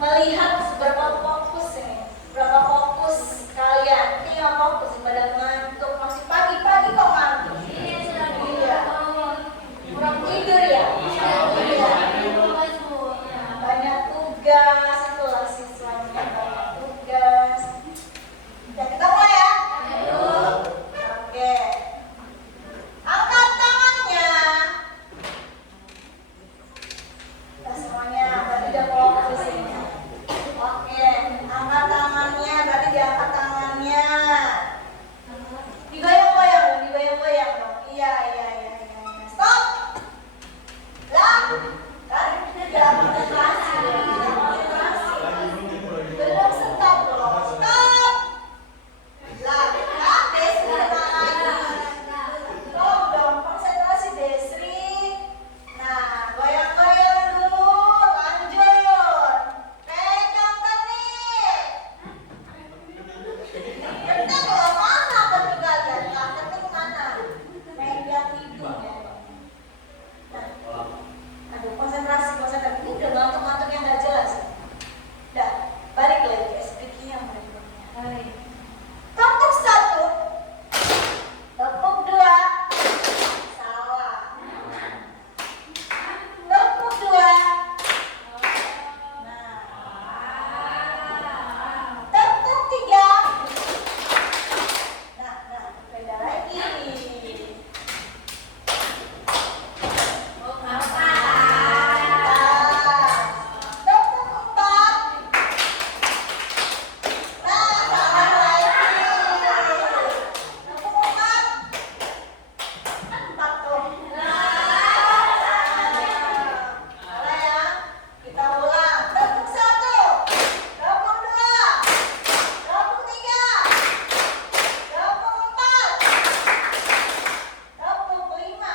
melihat seberapa fokus ini, berapa fokus kalian. Ini yang fokus pada ngantuk, masih pagi-pagi kok ngantuk. Iya. Kurang tidur ya. Iya. Banyak tugas, itulah siswanya banyak tugas. Ya kita mulai ya. Oke. Angkat tangannya. Kita semuanya berarti udah fokus ini. Oke, angkat tangannya, berarti diangkat tangannya. Digoyang-goyang, digoyang-goyang dong. Iya. Stop. Lah, kan tidak konsentrasi. Belum stop loh. Stop. Lah, Desri lagi. Tolong dong, konsentrasi Desri. Nah, goyang-goyang dulu, lanjut. Pegang kening. Kening loh, mana ketinggalan? Nah, kening mana? Pegang hidung ya. Nah, aduh, konsentrasi. Ini udah ngantuk-ngantuk yang gak jelas. Udah, balik lagi ke SPK yang berikutnya. Tepuk 1, tepuk 2, salah. Tepuk 2, nah. Tepuk 3, nah, beda lagi. Tepuk 4, nah, salah lagi. Tepuk 4, 4 tuh. Salah ya. Kita ulang. Tepuk 1, tepuk 2, tepuk 3, tepuk 4, tepuk 5.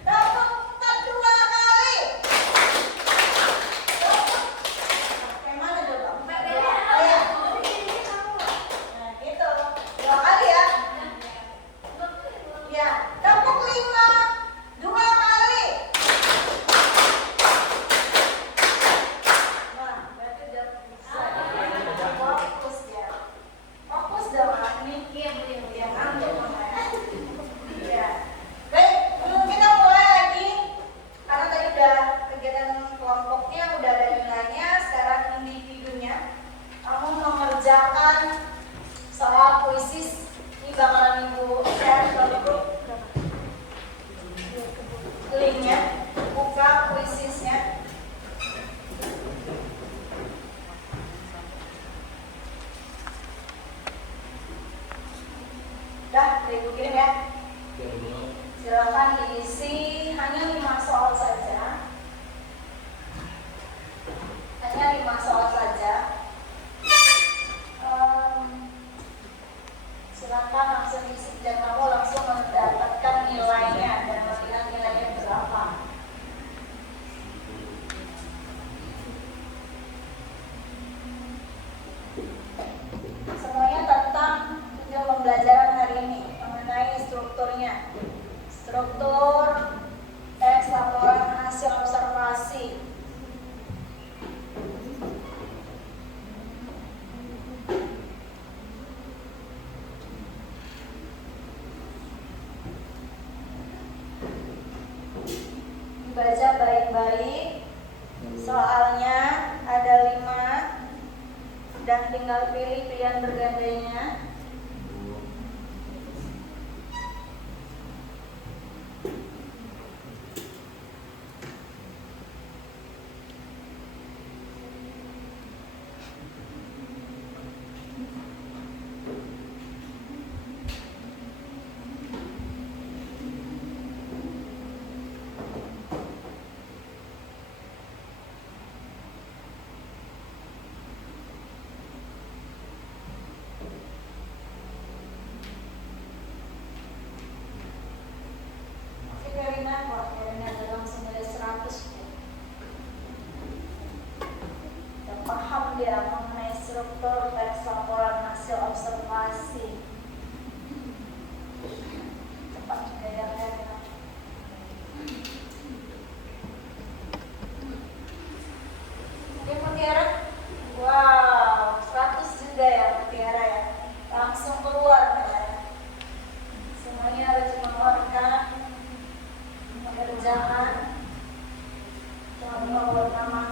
Tepuk 4 2 kali. Yang mana coba? Oh ya. Nah, gitu. 2 kali ya. Ya, tepuk 5 2 kali. Nah, berarti udah bisa. Fokus ya. Fokus dong, mikir dia ngantuk namanya. Ya. Baik, kita mulai lagi. Karena tadi udah kegiatan kelompoknya udah ada nilainya, sekarang individunya. Kamu mengerjakan soal puisis. Ini bakalan Ibu share ke grup. Linknya, buka puisisnya. Udah, Ibu kirim ya. Silakan diisi, hanya 5 soal saja. Hanya 5 soal saja. Silakan langsung diisi dan kamu langsung mendapatkan nilainya dan melihat nilainya berapa. Semuanya tentang tujuan pembelajaran hari ini mengenai strukturnya. Struktur teks laporan hasil observasi. dibaca baik-baik. Soalnya ada 5 dan tinggal pilih pilihan bergandanya. Karina ada langsung dari 100. Dan paham dia mengenai struktur teks laporan hasil observasi. Cepat juga ya Karina. Oke Mutiara, wow 100 juga ya Mutiara ya. Langsung keluar ya. Semuanya harus mengeluarkan pekerjaan contoh pertama.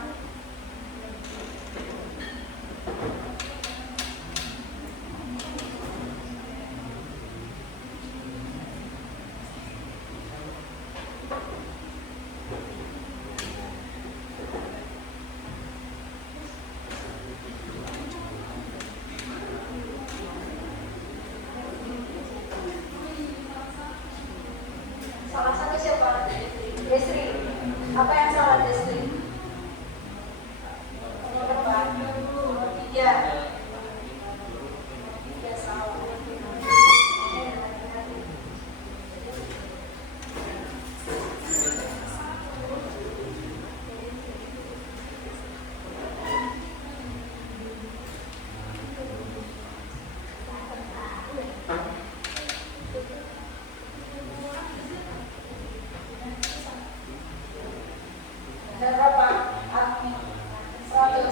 Salah satu siapa? Desri. Apa yang salah Desri? Nomor berapa? Nomor 3. 3 salah. Dan berapa? 100.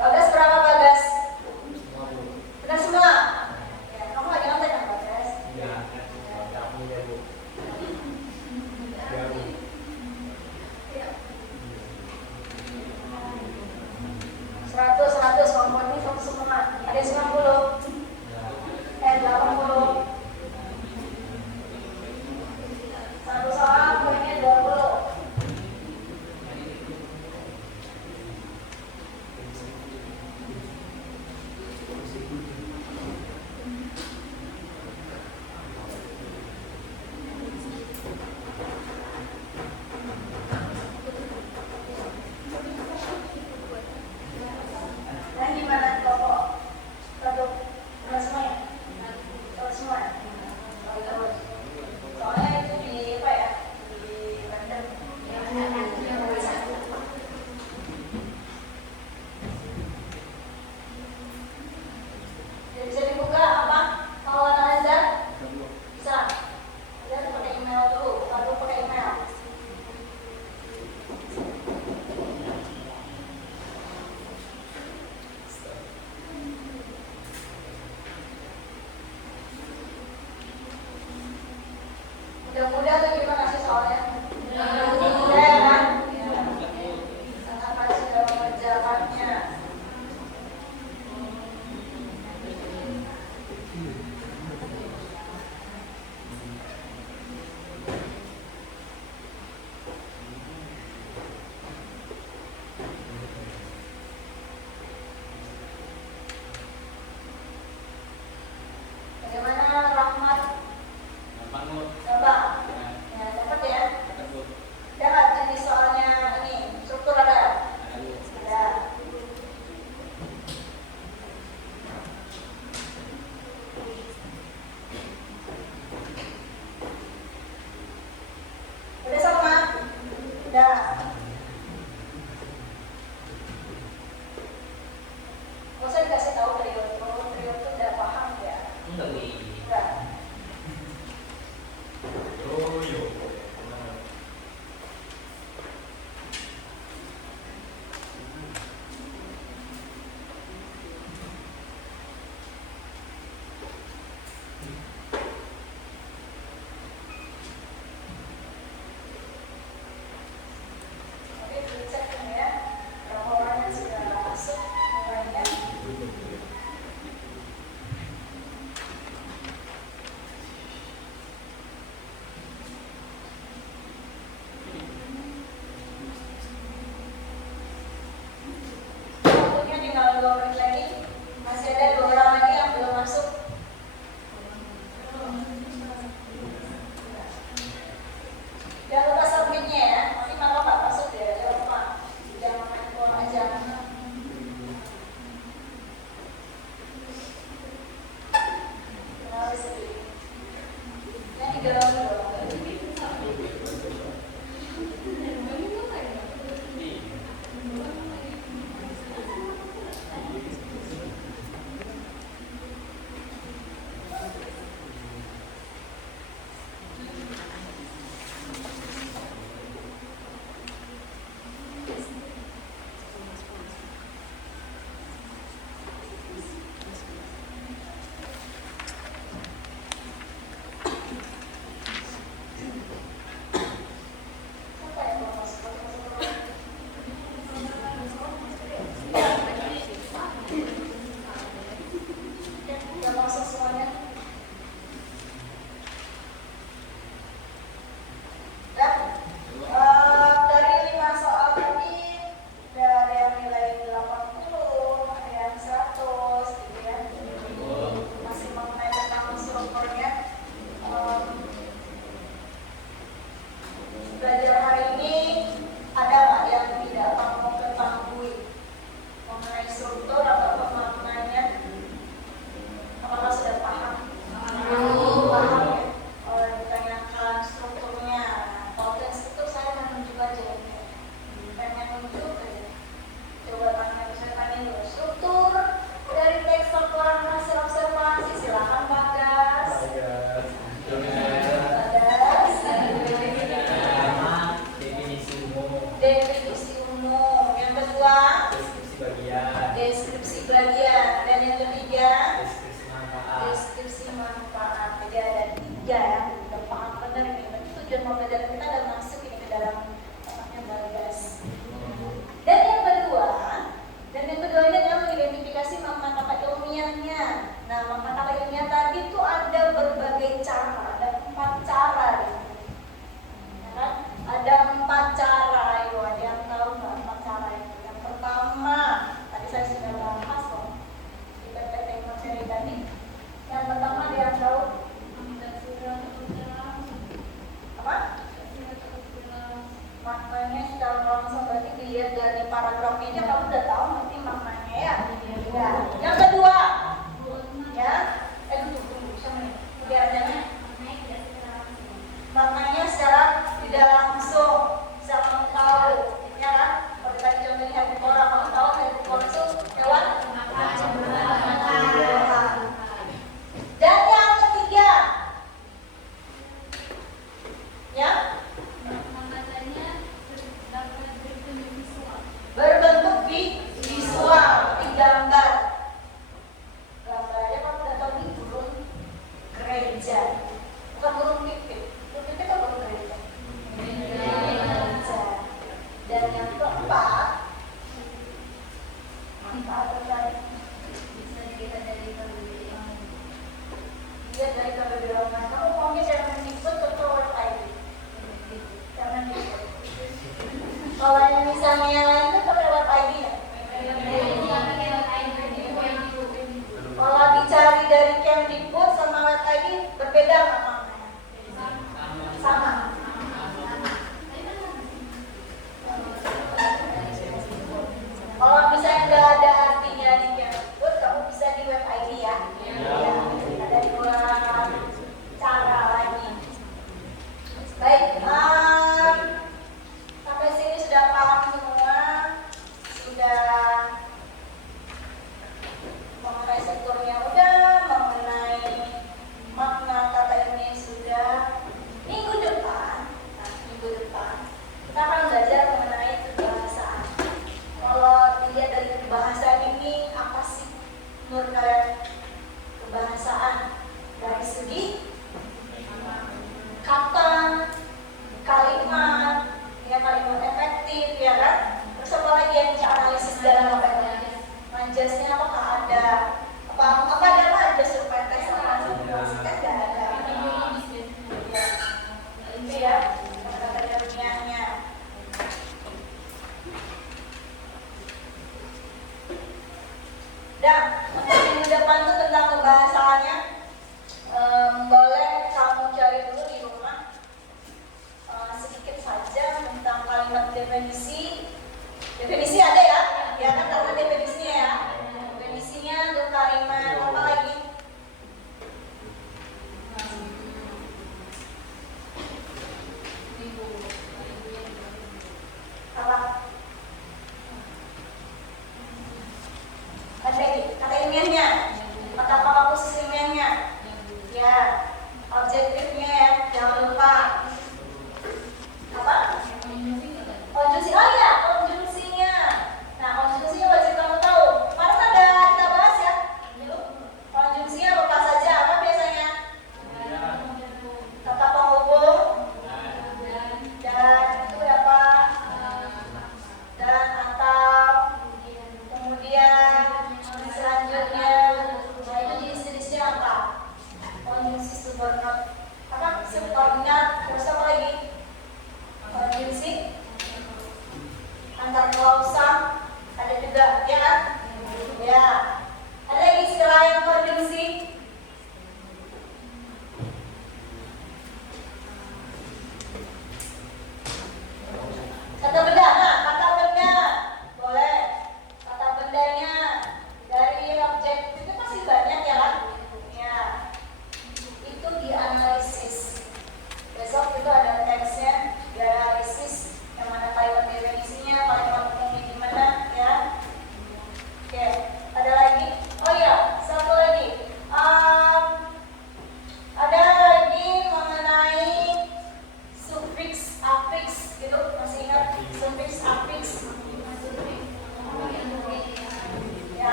Bagas berapa Bagas? Benar semua? Ya, kamu lagi nonton kan Bagas? Ya, kamu ya Bu. Baru. 100 komponen satu semua. Ada 90. 80. Satu salah poinnya 20. Dan gimana kelompok? Satu, benar semua ya? Benar semua ya? Terus. Soalnya itu di apa ya? Di random. Bisa dibuka apa? Kalau Nazar? Bisa. Lihat pakai email dulu. Lalu pakai email. Mudah-mudah tuh gimana sih soalnya? Mudah ya kan? Sangat masih dalam mengerjakannya. Bagaimana Rahmat? Gampang. Ya, cepet ya. beberapa menit lagi. Masih ada 2 orang lagi yang belum masuk. Jangan lupa submitnya ya. Nanti malah Pak masuk ya. Jangan lupa. Jangan main bola aja. Yang 3 orang dulu.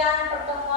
sekian pertemuan